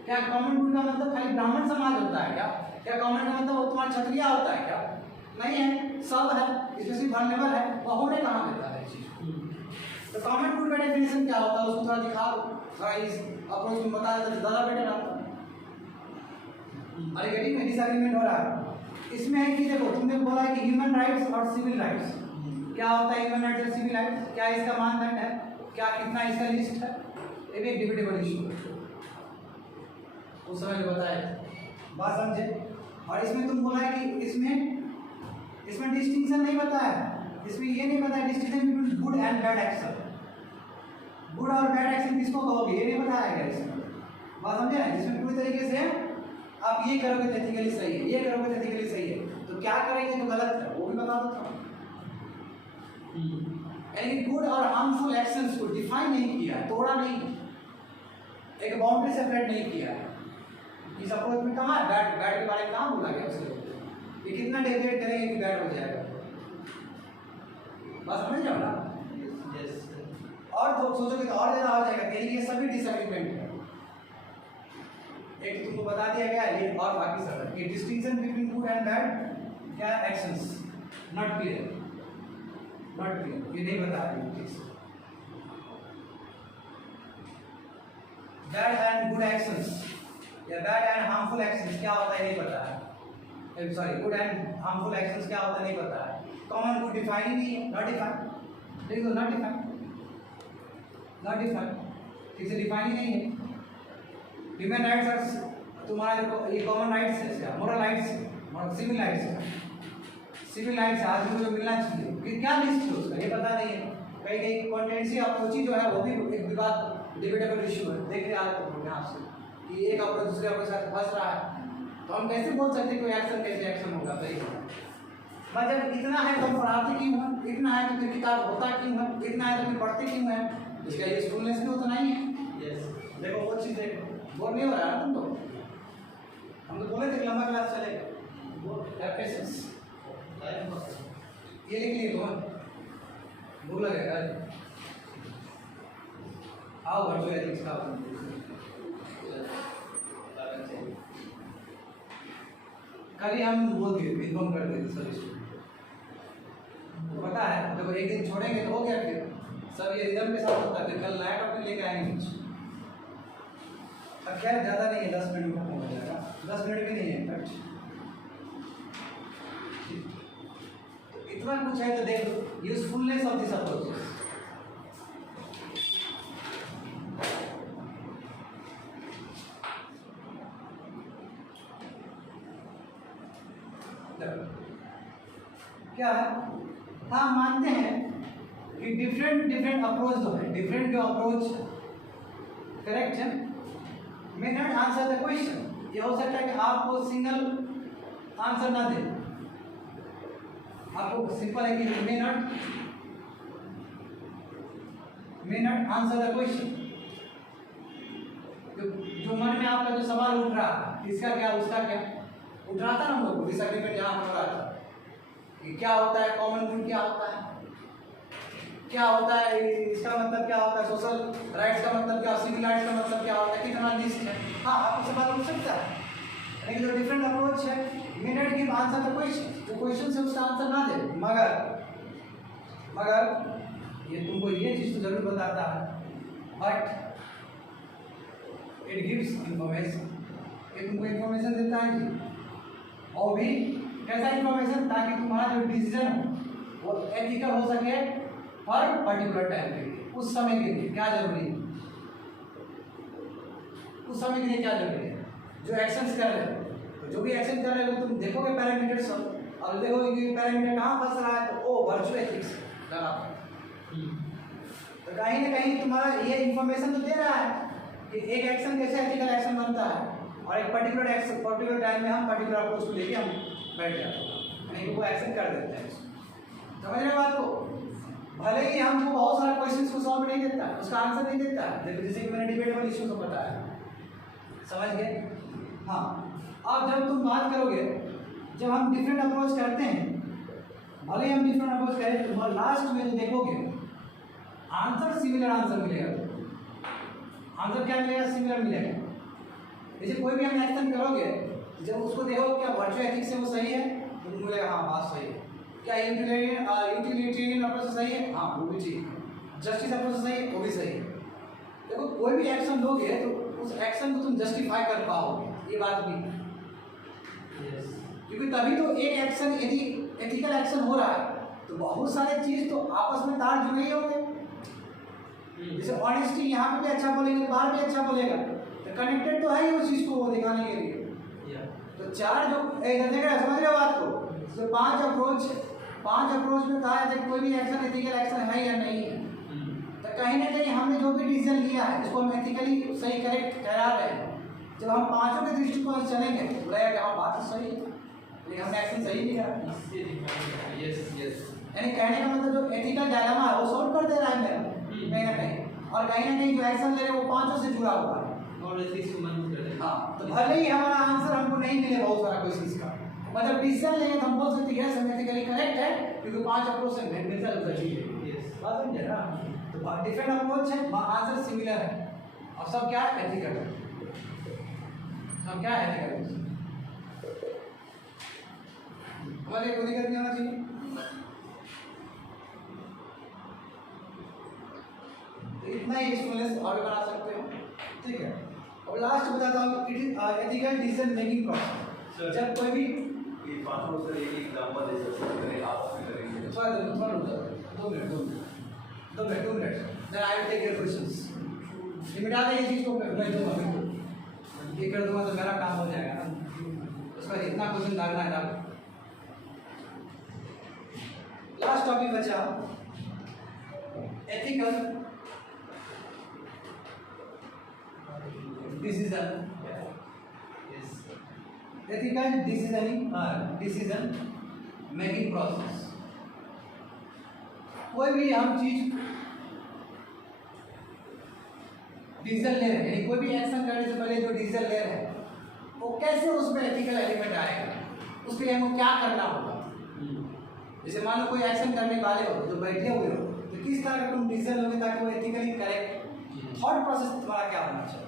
क्या कॉमन गुड का मतलब खाली ब्राह्मण समाज होता है क्या? क्या कॉमन का मतलब वो तुम्हारा क्षत्रिय होता है क्या? नहीं है, सब है, स्पेशली वल्नरेबल है, वो होने कहाँ देता है चीज़। तो कॉमन गुड का डेफिनेशन क्या होता है उसको थोड़ा दिखा दो, थोड़ा इस अप्रोच में बता देता तो ज़्यादा बेटर आता। अरे गेटिंग में डिसएग्रीमेंट हो रहा है इसमें है कि देखो तुमने बोला कि ह्यूमन राइट्स और सिविल राइट्स, क्या होता है ह्यूमन राइट्स और सिविल राइट्स, क्या इसका मानदंड है, क्या कितना इसका लिस्ट है, ये भी एक डिबेटेबल इशू है, उस समय जो बताया बात समझे। और इसमें तुम बोला है कि इसमें डिस्टिंक्शन नहीं बताया, इसमें ये नहीं बताया distinction between good and bad action, good और बैड एक्शन किसको कहोगे ये नहीं बताया गया इसमें, बात समझे ना। जिसमें पूरी तरीके से आप ये करोगे तो एथिकली सही है, ये करोगे तो एथिकली सही है, तो क्या करेंगे जो गलत है वो भी बता दो। यानी गुड और हार्मफुल एक्शंस को डिफाइन नहीं किया, तोड़ा नहीं, एक बाउंड्री सेपरेट नहीं किया है। इस अप्रोच में कहाँ है बैड, बैड के बारे में कहाँ बोला गया उसके, ये कितना डेविएट करेंगे कि बैड हो जाएगा, बस समझ जाओ ना। और तो सोचोगे तो और ज़्यादा हो जाएगा, ये सभी डिसएग्रीमेंट है। एक तुमको बता दिया गया ये और बाकी सब ये distinction between good and bad क्या actions not clear, not clear, ये नहीं बता रही चीज। बैड एंड गुड एक्शंस या बैड एंड हार्मफुल एक्शंस क्या होता है नहीं पता है, sorry good and harmful actions क्या होता है नहीं पता है। कॉमन गुड डिफाइन ही नहीं है, नॉट डिफाइन, देखो नॉट डिफाइन, नॉट डिफाइन, ठीक से डिफाइन ही नहीं है। ह्यूमन राइट्स और तुम्हारा जो ये कॉमन राइट्स है इसका, मोरल राइट्स, सिविल राइट्स है, सिविल राइट्स आदमी को जो मिलना चाहिए कि क्या लिस्ट है उसका ये पता नहीं है। कई कई कॉन्टेंसी अप्रोच जो है वो भी एक विवाद डिबेटेबल इशू है, देख रहे आप यहाँ से कि एक अप्रोच दूसरे अप्रोच के साथ फंस रहा है, तो हम कैसे बोल सकते हैं कोई एक्शन कैसे एक्शन होगा, सही होगा। मतलब इतना है तो हम पढ़ाते क्यों हैं, इतना है तो फिर किताब होता क्यों है, इतना है तो फिर पढ़ते क्यों है, इसका यूजफुलनेस भी उतना ही है। देखो वो चीज़ देखो, बोर नहीं हो रहा है तुम तो, हम तो बोले थे लंबा क्लास चलेगा, वो एफएसएस ये लिख लिए तुम, भूल लगेगा। आओ वर्चुअल एथिक्स का कल ही हम बोल दिए, इन्फॉर्म कर दिए सभी स्टूडेंट को, पता है देखो एक दिन छोड़ेंगे तो हो गया, फिर सब ये रिदम के साथ होता है, फिर कल नया टॉपिक लेके आएंगे कुछ। अब खैर ज़्यादा नहीं है, 10 मिनट में खत्म हो जाएगा, 10 मिनट भी नहीं है बट इतना कुछ है तो देख लो यूजफुलनेस ऑफ दिस अप्रोचेस। क्या है, हाँ मानते हैं कि डिफरेंट अप्रोच जो है, डिफरेंट जो अप्रोच करेक्ट है, may not answer the question. ये हो सकता है कि आपको सिंगल आंसर ना दे, आपको सिंपल है कि may not answer the question, जो मन में आपका जो सवाल उठ रहा, इसका क्या उसका क्या, उठ रहा था ना हम लोग को डिसएग्रीमेंट यहाँ हो रहा था कि क्या होता है कॉमन गुड, क्या होता है, क्या होता है इसका मतलब क्या होता है, सोशल राइट्स का मतलब क्या, सिविल राइट्स का मतलब क्या होता है, कितना लिस्ट है। हाँ आपको सवाल उठ सकता है, लेकिन जो डिफरेंट अप्रोच है may not give answer the question, जो क्वेश्चन से उसका आंसर ना दे, मगर ये तुमको ये चीज तो जरूर बताता है, बट इट गिव्स इंफॉर्मेशन, ये तुमको इंफॉर्मेशन देता है जी, और भी कैसा इंफॉर्मेशन, ताकि तुम्हारा जो डिसीजन हो वो एथिकल हो सके फॉर पर्टिकुलर टाइम के लिए, उस समय के लिए क्या जरूरी है, उस समय के लिए क्या जरूरी है, जो एक्शंस कर रहे हो, तो जो भी एक्शन कर रहे हो तुम देखोगे पैरामीटर्स और देखोगे कि पैरामीटर कहाँ फंस रहा है, तो ओ वर्चुअल एथिक्स लगा, तो कहीं ना कहीं तुम्हारा ये इंफॉर्मेशन तो दे रहा है कि एक एक्शन कैसे एथिकल एक्शन बनता है, और एक पर्टिकुलर टाइम में हम पर्टिकुलर अप्रोच को लेके हम बैठ जाते हैं, यानी वो एक्शन कर देते हैं। समझ रहे बात को, भले ही हमको बहुत सारे क्वेश्चंस को सॉल्व नहीं देता, उसका आंसर नहीं देता, देखो जैसे कि मैंने डिबेटेबल इश्यू को बताया, समझ गए। हाँ अब जब तुम बात करोगे, जब हम डिफरेंट अप्रोच करते हैं, भले ही हम डिफरेंट अप्रोच करें, तो लास्ट में जो देखोगे आंसर सिमिलर आंसर मिलेगा, आंसर क्या मिलेगा, सिमिलर मिलेगा। जैसे कोई भी हम एक्शन करोगे, जब उसको देखो क्या वर्चुअल एथिक्स से वो सही है, तो तुम बोलेगा हाँ बात सही है, क्या यूटिलिटेरियन अप्रोच सही है, हाँ वो भी ठीक है, जस्टिस अप्रोच सही है, वो भी सही है। देखो कोई भी एक्शन लोगे तो उस एक्शन को तुम जस्टिफाई कर पाओगे, ये बात भी है, क्योंकि तभी तो एक एक्शन यदि एथिकल एक्शन हो रहा है तो बहुत सारे चीज तो आपस में तार जुड़े ही होंगे, जैसे ऑनेस्टी यहाँ पे भी अच्छा बोलेंगे, बाहर भी अच्छा बोलेगा, तो कनेक्टेड तो है ही उस चीज को दिखाने के लिए। तो चार जो इधर देख रहे हैं, समझ रहे हो बात को, तो पांच अप्रोच में कहा जाता है कि कोई भी एक्शन एथिकल एक्शन है या नहीं है, तो कहीं ना कहीं हमने जो भी डिसीजन लिया है उसको हम एथिकली सही करेक्ट करा रहे हैं। जब हम पांचों के दृष्टिकोण से चलेंगे तो लगेगा कि हाँ बात तो सही है, लेकिन हमने एक्शन सही लिया। यानी कहने का मतलब जो एथिकल डायलेमा है वो सॉल्व कर दे रहा है मेरा कहीं ना कहीं, और कहीं ना कहीं जो एक्शन ले रहे हैं वो पांचों से जुड़ा हुआ है, और एथिक्स को मजबूत कर देगा। हाँ तो भले ही हमारा आंसर हमको नहीं मिले बहुत सारा क्वेश्चन का, मतलब डिसीजन लेंगे तो हम बोल सकते हैं एथिकली करेक्ट है, क्योंकि पांच अप्रोच से मिलता जुलता चीज है, बात समझे ना। तो डिफरेंट अप्रोच है, आंसर सिमिलर है, और सब क्या है एथिकल है, सब क्या है एथिकल, हमारे कोई दिक्कत नहीं होना चाहिए। तो इतना ही एक्सप्लेनेशन और बना सकते हो, ठीक है। अब लास्ट बताता हूँ, it is ethical decision making process. जब कोई भी ये पांचों से एक एग्जांपल दे सकते हैं, आपस में करेंगे। दो minute then I will take your questions. ये मिटा दें इस चीज को, मैं दूंगा बिल्कुल, ये कर दूंगा तो मेरा काम हो जाएगा ना, उसका इतना क्वेश्चन डालना है ना। लास्ट टॉपिक बचा ethical decision, ethical decision making process. कोई भी हम चीज डिसीजन ले रहे हैं, यानी कोई भी एक्शन करने से पहले जो डिसीजन ले रहे हैं वो कैसे उसमें एथिकल एलिमेंट आएगा, उसके लिए हमको क्या करना होगा। जैसे मान लो कोई एक्शन करने वाले हो, जो बैठे हुए हो, तो किस तरह का तुम डिसीजन लोगे ताकि वो एथिकली करेक्ट थॉट प्रोसेस तुम्हारा क्या होना चाहिए।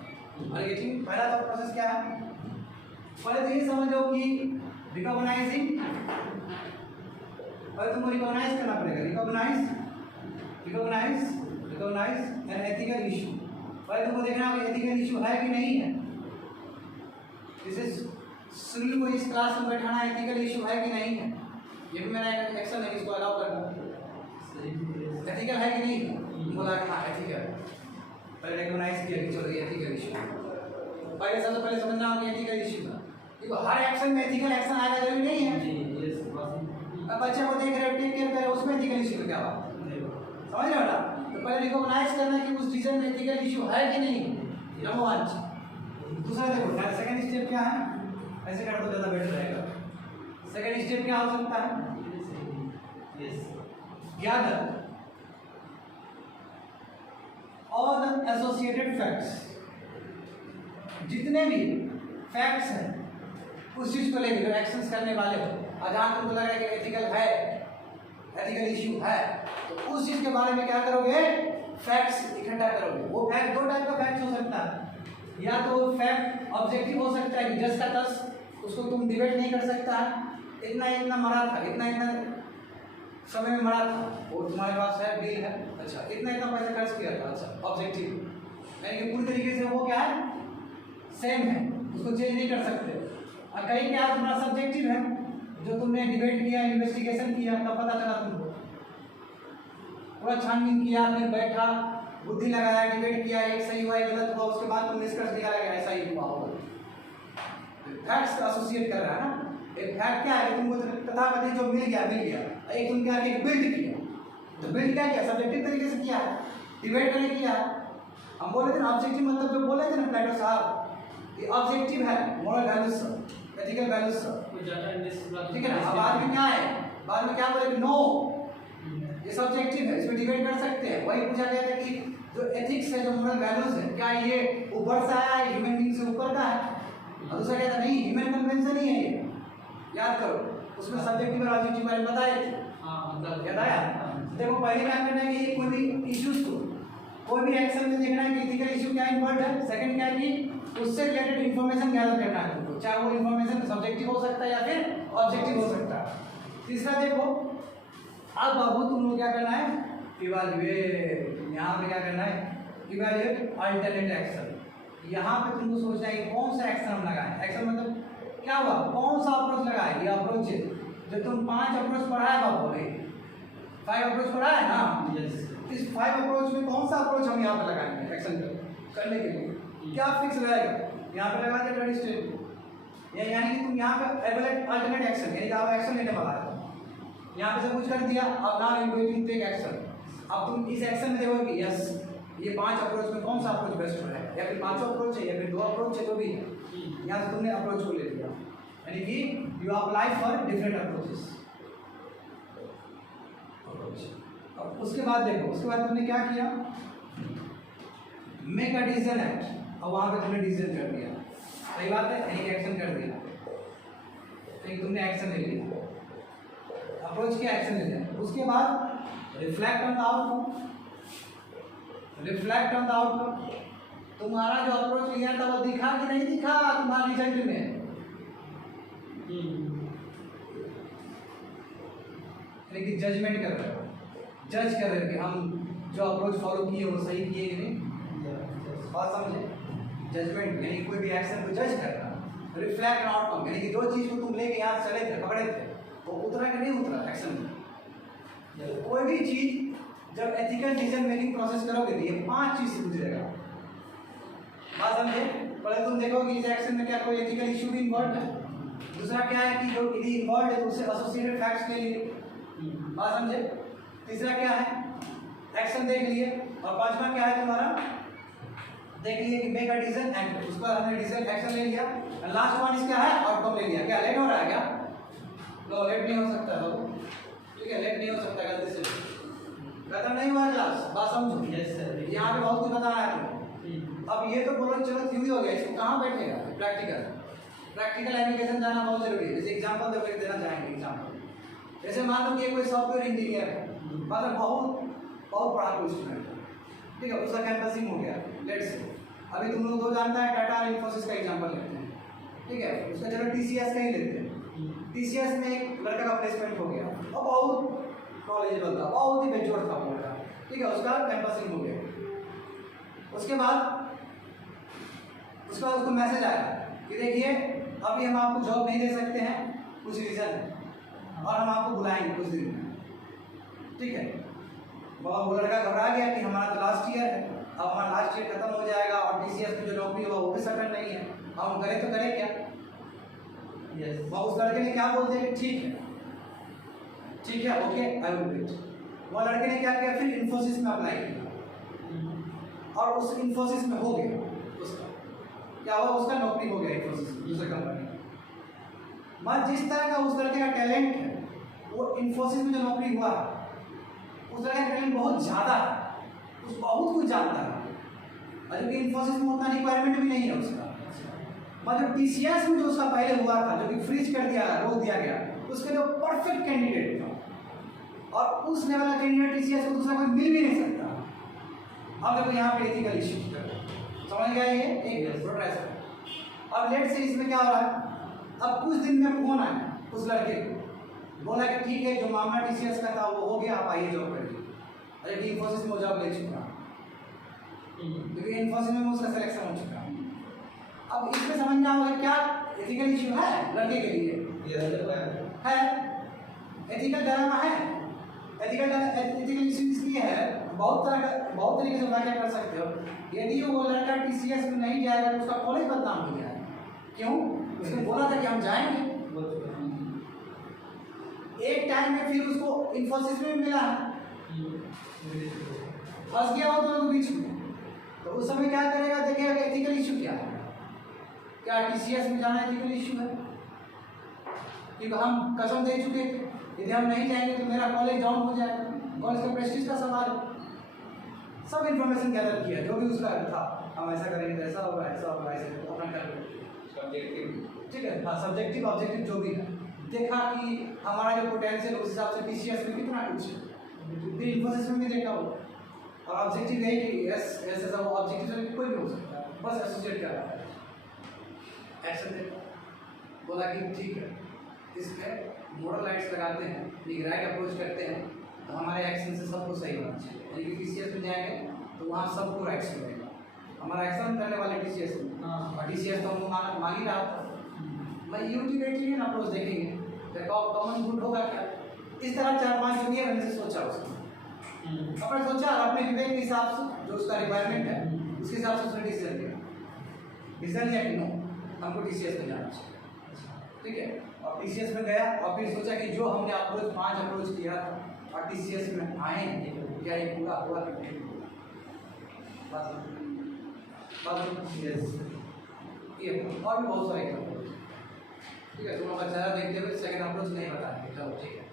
और ये पहला थॉट प्रोसेस क्या है, पहले तो ये समझो कि रिकॉग्नाइजिंग, पहले तुमको रिकॉग्नाइज करना पड़ेगा, रिकॉग्नाइज एन एथिकल इशू। पहले तुमको देखना होगा एथिकल इशू है कि नहीं है। जैसे सुनील को इस क्लास में बैठाना एथिकल इशू है कि नहीं है, ये भी मेरा एक एक्शन है, इसको अलाउ करना एथिकल है कि नहीं, बोला कि हाँ एथिकल, पहले रिकॉग्नाइज किया कि चलो ये एथिकल इशू है। पहले सबसे पहले समझना होगा कि एथिकल इशू है, देखो हर एक्शन में एथिकल एक्शन आएगा जरूरी नहीं है। अब बच्चे को देख रहे टेक केयर कर रहे उसमें एथिकल इशू क्या बात, समझ रहे हो ना। तो पहले रिकॉग्नाइज करना कि उस डिसीजन में एथिकल इशू है कि नहीं, नंबर वन। दूसरा देखो सेकंड स्टेप क्या है, ऐसे कर तो ज़्यादा बेटर रहेगा। सेकंड स्टेप क्या हो सकता है, gather all the associated facts, जितने भी फैक्ट्स हैं उस चीज़ को लेकर जो एक्शंस करने वाले हो, और जहाँ तुमको लग रहा है कि एथिकल इश्यू है, तो उस चीज़ के बारे में क्या करोगे, फैक्ट्स इकट्ठा करोगे। वो फैक्ट दो टाइप का फैक्ट्स हो सकता है, या तो फैक्ट ऑब्जेक्टिव हो सकता है कि जस का तस, उसको तुम डिबेट नहीं कर सकता है, इतना मरा था, इतना समय में मरा था, वो तुम्हारे पास है, बिल है, अच्छा इतना पैसा खर्च किया था, अच्छा ऑब्जेक्टिव, यानी कि पूरी तरीके से वो क्या है, सेम है, उसको चेंज नहीं कर सकते। और कहीं क्या तुम्हारा सब्जेक्टिव है, जो तुमने डिबेट किया, इन्वेस्टिगेशन किया, तब पता चला तुमको, पूरा छानबीन किया, फिर बैठा, बुद्धि लगाया, डिबेट किया, एक सही हुआ एक गलत हुआ, उसके बाद तुम निष्कर्ष निकाला गया ऐसा ही हुआ होगा। फैक्ट्स का एसोसिएट कर रहा है ना, एक फैक्ट क्या है, तुमको तथाकथित जो मिल गया, एक तुम क्या किया, बिल्ड किया, तो बिल्ड क्या किया, सब्जेक्टिव तरीके से किया है, डिबेट करके किया है। हम बोले थे ना ऑब्जेक्टिव मतलब जो बोले थे ना प्लेटो साहब, ये ऑब्जेक्टिव है, मोरल वैल्यूज, एथिकल वैल्यूज, ठीक है ना। अब बाद में क्या है, बाद में क्या बोले, नो ये सब्जेक्टिव है, इसमें डिबेट कर सकते हैं। वही पूछा गया था कि जो एथिक्स है, जो मोरल वैल्यूज है, क्या ये ऊपर से आया है, ह्यूमन बीइंग से ऊपर का है, और दूसरा कहता नहीं ह्यूमन कन्वेंशन ही है ये, याद करो उसमें सब्जेक्टिव और ऑब्जेक्टिव बारे में बताए थे। याद आया? देखो पहले क्या करना है कि कोई भी इश्यूज को, कोई भी एक्शन में देखना है कि एथिकल इशू क्या इन्वॉल्व है। सेकंड क्या है कि उससे रिलेटेड इन्फॉर्मेशन गैदर करना है तुमको, चाहे वो इन्फॉर्मेशन सब्जेक्टिव हो सकता है या फिर ऑब्जेक्टिव हो सकता है। तीसरा देखो, अब बाबू तुम लोग क्या करना है, इवैल्यूएट, यहाँ पे क्या करना है, इवैल्यूएट अल्टरनेट एक्शन। यहाँ पे तुमको सोचना है कि कौन सा एक्शन हम लगाएं। एक्शन मतलब क्या हुआ, कौन सा अप्रोच लगाए, ये अप्रोच जो तुम 5 अप्रोच पढ़ा है बाबू, 5 अप्रोच पढ़ा है ना, इस 5 अप्रोच में कौन सा अप्रोच हम यहाँ पे लगाएंगे एक्शन करने के लिए, क्या फिक्स रहेगा, यहाँ पे लगा दिया स्टेट, यानी कि तुम यहाँ पे एवलेट अल्टरनेट एक्शन, यानी कि आप एक्शन लेने वाला है, यहाँ पे सब कुछ कर दिया, अब now you going to take action. अब तुम इस एक्शन में देखोगे कि यस ये 5 अप्रोच में कौन सा अप्रोच बेस्ट है, या फिर 5 अप्रोच है या फिर 2 अप्रोच है, तो भी यहाँ से तुमने अप्रोच को ले लिया, यानी कि you apply for different approaches. अब उसके बाद देखो, उसके बाद तुमने क्या किया, मेक अ डिसीजन एक्ट, और वहाँ पे तुमने डिसीजन कर दिया, सही बात है, एक एक्शन कर दिया, एक तुमने एक्शन ले लिया, अप्रोच किया, एक्शन ले लिया। उसके बाद reflect on the outcome, reflect on the outcome, तुम्हारा जो अप्रोच लिया था वो दिखा कि नहीं दिखा तुम्हारे रिजल्ट में, लेकिन जजमेंट कर रहे हो, जज कर रहे हो कि हम जो अप्रोच फॉलो किए वो सही किए कि नहीं, बात समझे, जजमेंट यानी कोई भी एक्शन को जज करना। रिफ्लेक्ट ऑन आउटकम यानी कि जो चीज़ को तुम लेके यहाँ चले थे, पकड़े थे, वो उतरा कि नहीं उतरा एक्शन में। कोई भी चीज़ जब एथिकल डिसीजन मेकिंग प्रोसेस करोगे तो ये 5 चीज़ से गुजरेगा, बात समझे। पहले तुम देखो कि इस एक्शन में क्या कोई एथिकल इशू भी इन्वॉल्व है, दूसरा क्या है कि जो यदि इन्वॉल्व है तो उससे एसोसिएटेड फैक्ट्स ले लिए, बात समझे। तीसरा क्या है, एक्शन देख लिए, और पांचवा क्या है तुम्हारा, देख लिए कि मेक अ डिसीजन एक्ट, उसके बाद हमने डिसीजन एक्शन ले लिया, और लास्ट वन क्या है, आउटकम ले लिया। क्या लेट हो रहा है क्या, लो लेट नहीं हो सकता बाबू, ठीक है, लेट नहीं हो सकता, गलती से खत्म नहीं हुआ क्लास, बात समझो। यस सर, यहाँ पे बहुत कुछ बताना है तुमको। अब ये तो बोलो चलो थ्योरी हो गया, इसको कहाँ बैठेगा, प्रैक्टिकल, प्रैक्टिकल एप्लीकेशन जाना बहुत जरूरी है। जैसे एग्जांपल देना चाहेंगे, एग्जांपल जैसे मान लो कि कोई सॉफ्टवेयर इंजीनियर है, मतलब बहुत बड़ा कोई स्टूडेंट है, ठीक है, उसका कैंपसिंग हो गया, लेट्स से अभी तुम लोग दो जानता है टाटा और इन्फोसिस का एग्जांपल लेते हैं, ठीक है, उसका चलो टीसीएस का ही लेते हैं। टीसीएस में एक लड़का का प्लेसमेंट हो गया और बहुत नॉलेजेबल था, बहुत ही मेच्योर था वो लड़का, ठीक है, उसका कैंपसिंग हो गया। उसके बाद उसको मैसेज आया कि देखिए अभी हम आपको जॉब नहीं दे सकते हैं, कुछ रीज़न है, और हम आपको बुलाएंगे कुछ दिन में, ठीक है। वो लड़का घबरा गया कि हमारा तो लास्ट ईयर है, अब हमारा लास्ट ईयर खत्म हो जाएगा और टीसीएस में जो नौकरी होगा वो भी सर्टन नहीं है, हम करें तो करें क्या। यस, वो उस लड़के ने क्या बोलते हैं कि ठीक है ओके आई विल वेट। वो लड़के ने क्या किया, फिर इन्फोसिस में अप्लाई किया और उस इन्फोसिस में हो गया, उसका क्या हुआ, उसका नौकरी हो गया इन्फोसिस में, दूसरे कंपनी में। मत जिस तरह का उस लड़के का टैलेंट है, वो इन्फोसिस में जो नौकरी हुआ है उस लड़के का टैलेंट बहुत ज़्यादा है, उस बहुत कुछ जानता है, और जबकि इन्फोसिस में उतना रिक्वायरमेंट भी नहीं है उसका, मतलब टीसीएस में जो उसका पहले हुआ था, जो कि फ्रीज कर दिया, रोक दिया गया, उसके लिए परफेक्ट कैंडिडेट था और उस लेवल का कैंडिडेट टीसीएस को दूसरा कोई मिल भी नहीं सकता। अब देखो यहाँ पे एथिकल इश्यू समझ गया ये एक प्रोट्रेसर। अब लेट से इसमें क्या हो रहा है, अब कुछ दिन में फोन आया उस लड़के को, बोला कि ठीक है जो मामला टीसीएस का था वो हो गया, आप आइए जॉब करिए। अरे इन्फोसिस में जॉब ले चुका क्योंकि इन्फोसिस में उसका सिलेक्शन हो चुका। अब इसमें समझना होगा क्या एथिकल इश्यू है लड़के के लिए है, एथिकल डायलेमा है। एथिकल इश्यू इसलिए है, बहुत तरीके से क्या कर सकते हो। यदि वो लड़का टीसीएस में नहीं जाएगा तो उसका कॉलेज बदनाम हो जाएगा। क्यों? उसने बोला था कि हम जाएंगे, एक टाइम में फिर उसको इन्फोसिस में मिला, फंस गया वो दोनों के बीच में, तो उस समय क्या करेगा, देखेगा एथिकल इश्यू क्या है, क्या टीसीएस में जाना एथिकल इश्यू है। क्योंकि हम कसम दे चुके थे यदि हम नहीं जाएंगे तो मेरा कॉलेज डाउन हो जाएगा, कॉलेज का प्रेस्टीज का सवाल है। सब इन्फॉर्मेशन गैदर किया जो भी उसका था, हम ऐसा करेंगे, ऐसा होगा, ऐसा होगा, ऐसे अपना कर सब्जेक्टिव, ठीक है, हाँ सब्जेक्टिव ऑब्जेक्टिव जो भी है, देखा कि हमारा जो पोटेंशियल उस हिसाब से टीसीएस में कितना कुछ है, फिर इन्फोसिस में भी देखा हो। और ऑब्जेक्टिव यही कि एस ऐसा वो ऑब्जेक्टिव से कोई भी हो सकता है, बस एसोसिएट कर रहा है, एक्शन देखा, बोला कि ठीक है इसके मोरल राइट्स लगाते हैं, एक राइट अप्रोच करते हैं तो हमारे एक्शन से सबको सही होना चाहिए। यानी कि टीसीएस में जाएंगे तो वहाँ सबको राइट्स मिलेगा, हमारा एक्शन करने वाले टीसीएस में, और टीसीएस तो हमको मांग ही रहा था। मैं यूटिलिटेरियन अप्रोच देखेंगे, देखो कॉमन गुड होगा क्या, इस तरह 4-5 जगह मैंने से सोचा उसने, अपने सोचा अपने विवेक के हिसाब से जो उसका रिक्वायरमेंट है उसके हिसाब से उसने डिसीजन लिया। डिसीजन लिया कि नो हमको टीसीएस में जाना चाहिए, ठीक है, और टीसीएस में गया और फिर सोचा कि जो हमने अप्रोच 5 अप्रोच किया था और टीसीएस में आए क्या ये पूरा हुआ कि नहीं हुआ, ये और भी बहुत सारे अप्रोच, ठीक है, दोनों का चेहरा देखते हुए सेकंड अप्रोच नहीं बताएंगे, चलो ठीक है।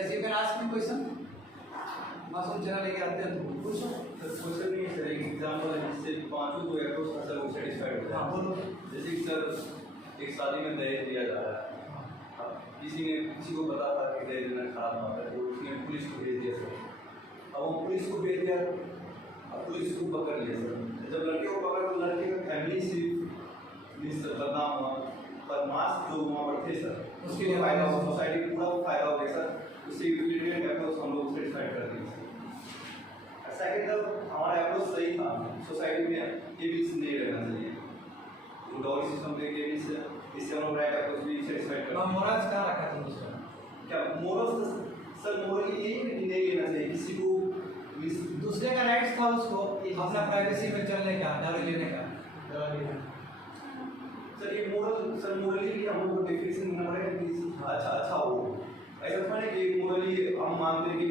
ऐसे you can ask me question, मासूम चेहरा लेके आते हैं तो पूछो। क्वेश्चन नहीं है सर, एक एग्जांपल है जिससे पांचों जो अप्रोच का सर वो सेटिस्फाइड होता है। हाँ बोलो। जैसे कि सर एक शादी में दहेज दिया जा रहा है, अब किसी को पता था कि दहेज देना खराब ना है तो उसने पुलिस को भेज दिया सर, अब वो पुलिस को भेज दिया, अब पुलिस को पकड़ लिया सर, जब लड़के को पकड़ा तो लड़के का फैमिली सिर्फ बदनाम हुआ, पर मास जो वहाँ पर थे सर उसके लिए फायदा हुआ, सोसाइटी पूरा फायदा हो गया सर, उससे यूटिलिटेरियन अप्रोच हम लोग सेटिस्फाइड कर दिए सर। सेकंड जब हमारा अप्रोच सही था, सोसाइटी में केबिल्स नहीं रहना चाहिए, वो डॉरी सिस्टम के केबिल्स है, इससे हम लोग राइट अप्रोच भी सेटिस्फाइड कर। मोरल्स क्या रखा तुम उसका, क्या मोरल्स सर, मोरल ये नहीं लेना चाहिए किसी को, दूसरे का राइट्स था उसको अपना प्राइवेसी में चलने का, दारू लेने का, सर ये मोरल सर मोरली भी हम लोग को डेफिनेशन देना पड़ेगा कि अच्छा हो, ऐसा तो नहीं कि मोरली हम मानते हैं कि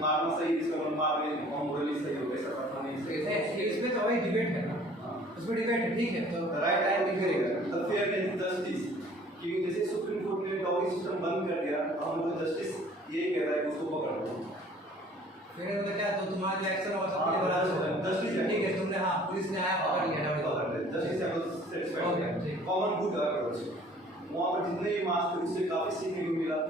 मारना सही, इसका मतलब मारने हम मोरली सही हो, ऐसा करना नहीं सही। इसमें तो वही डिबेट है ना, उसमें डिबेट है, ठीक है, तो राइट टाइम करेगा द फेयरनेस जस्टिस, क्योंकि जैसे सुप्रीम कोर्ट ने डॉरी सिस्टम बंद कर दिया तो हम लोग जस्टिस यही कहता है कि उसको पकड़ लो, फिर मतलब क्या, तो तुम्हारा जो एक्शन होगा सबके लिए बराबर जस्टिस है, ठीक है, तुमने हाँ पुलिस ने आया पकड़ लिया डाउरी, जस्टिस है सेटिस्फाइड, कॉमन गुड अप्रोच, वहाँ पर जितने भी मास थे उससे काफी सीखने को मिला,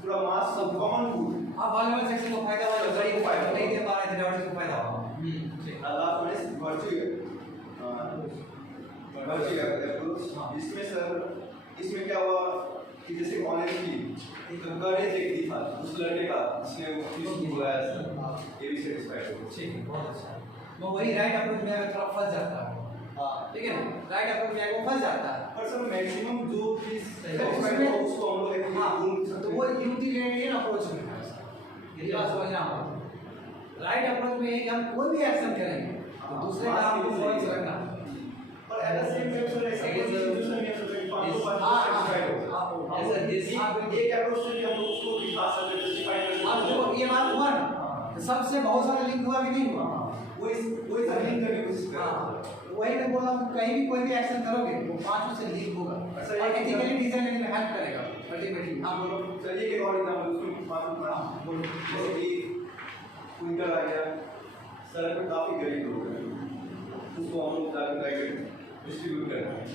पूरा मास सब कॉमन गुड। अब वाले सेक्शन को फायदा हुआ, गरीब को फायदा नहीं दे पा रहे थे डाउरी को फायदा हुआ, ठीक अल्लाह में वर्चुअल अप्रोच, इसमें सर इसमें क्या हुआ कि जैसे ऑनेस्टली एक करेज एक दिखा उस लड़के का जिसने वो पुलिस को बुलाया सर, ये भी सेटिस्फाइड हो, ठीक है, बहुत अच्छा। वो वही राइट अप्रोच में अगर थोड़ा फंस जाता है, हाँ ठीक है ना, राइट अप्रोच में वो फंस जाता है, पर सर मैक्सिमम जो चीज सेटिस्फाइड हो उसको हम लोग एक हाँ तो वो यूटिलिटेरियन अप्रोच में है सर, ये बात समझना होगा। राइट अप्रोच में हम कोई भी एक्शन करेंगे तो दूसरे का हमको फॉलो करना, पर at the same time sir ऐसा कोई सिचुएशन नहीं है सर कि पांचों सेटिस्फाइड हो, ऐसा एक अप्रोच से हम लोग उसको दिखा सकते हैं, जस्टिफाई कर सकते हैं। अब देखो ये बात हुआ ना, सबसे बहुत सारा लिंक हुआ कि नहीं हुआ, वो इस लिंक करने की कोशिश कर रहा है, वही मैं बोल रहा हूँ कहीं भी कोई भी एक्शन करोगे वो 5 से लिंक होगा और एथिकली डिजाइन में हेल्प करेगा अल्टीमेटली। हाँ बोलो सर, ये एक और एग्जांपल उसमें 5 बोलो, जैसे कि क्विंटल आ गया सर, पे काफ़ी गरीब लोग हैं, उसको हम लोग प्राइवेट डिस्ट्रीब्यूट करते हैं,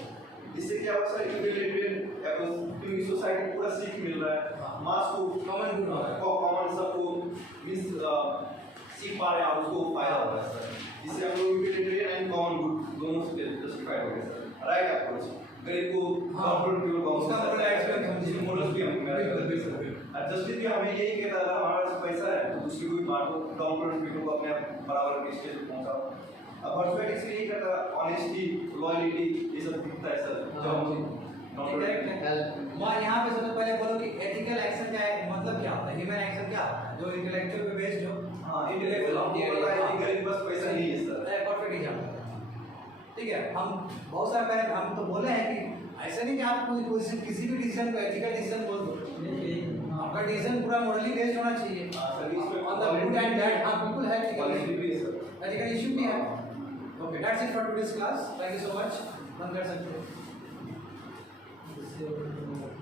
इससे क्या होगा सर, ह्यूमैनिटेरियन अप्रोच सोसाइटी को पूरा सीख मिल रहा है, मास को कॉमन गुड हो रहा है। कॉमन सबको मींस सीख पा रहे हैं और उसको फायदा हो रहा है सर। इससे हम लोग ह्यूमैनिटेरियन एंड कॉमन गुड दोनों से जस्टिफाइड हो गए सर। राइट अप्रोच गरीब को कॉर्पोरेट पीपल को उसका पूरा एक्सप्लेन हम जिस मॉडल भी हम बिल्कुल। जस्टिस भी हमें यही कहता है, अगर हमारे पास पैसा है तो उसकी कोई बांटो, कॉर्पोरेट पीपल को अपने बराबर के स्टेज पे पहुंचाओ। अब पर्सपेक्टिव से यही कहता है, ऑनेस्टी, लॉयल्टी, ये सब दिखता है सर जब हम करेक्ट है। मैं यहाँ पे सबसे पहले बोलो कि एथिकल एक्शन क्या है, मतलब क्या होता है, ह्यूमन एक्शन क्या होता है, जो इंटेलेक्चुअल पे बेस्ड हो। हाँ इंटेलेक्चुअल हमको पता है कि गरीब बस पैसा नहीं है सर। Perfect example. ठीक है, हम बहुत सारे पहले हम तो बोले हैं कि ऐसा नहीं कि आप कोई किसी भी डिसीजन को एथिकल डिसीजन बोल दो, आपका डिसीजन पूरा मॉरली बेस्ड होना चाहिए। हाँ सर, इसमें on the good and bad, हाँ बिल्कुल है, क्वालिटी भी है सर। एथिकल इशू भी है। Okay, that's it for today's class, thank you so much, बंद कर सकते हो।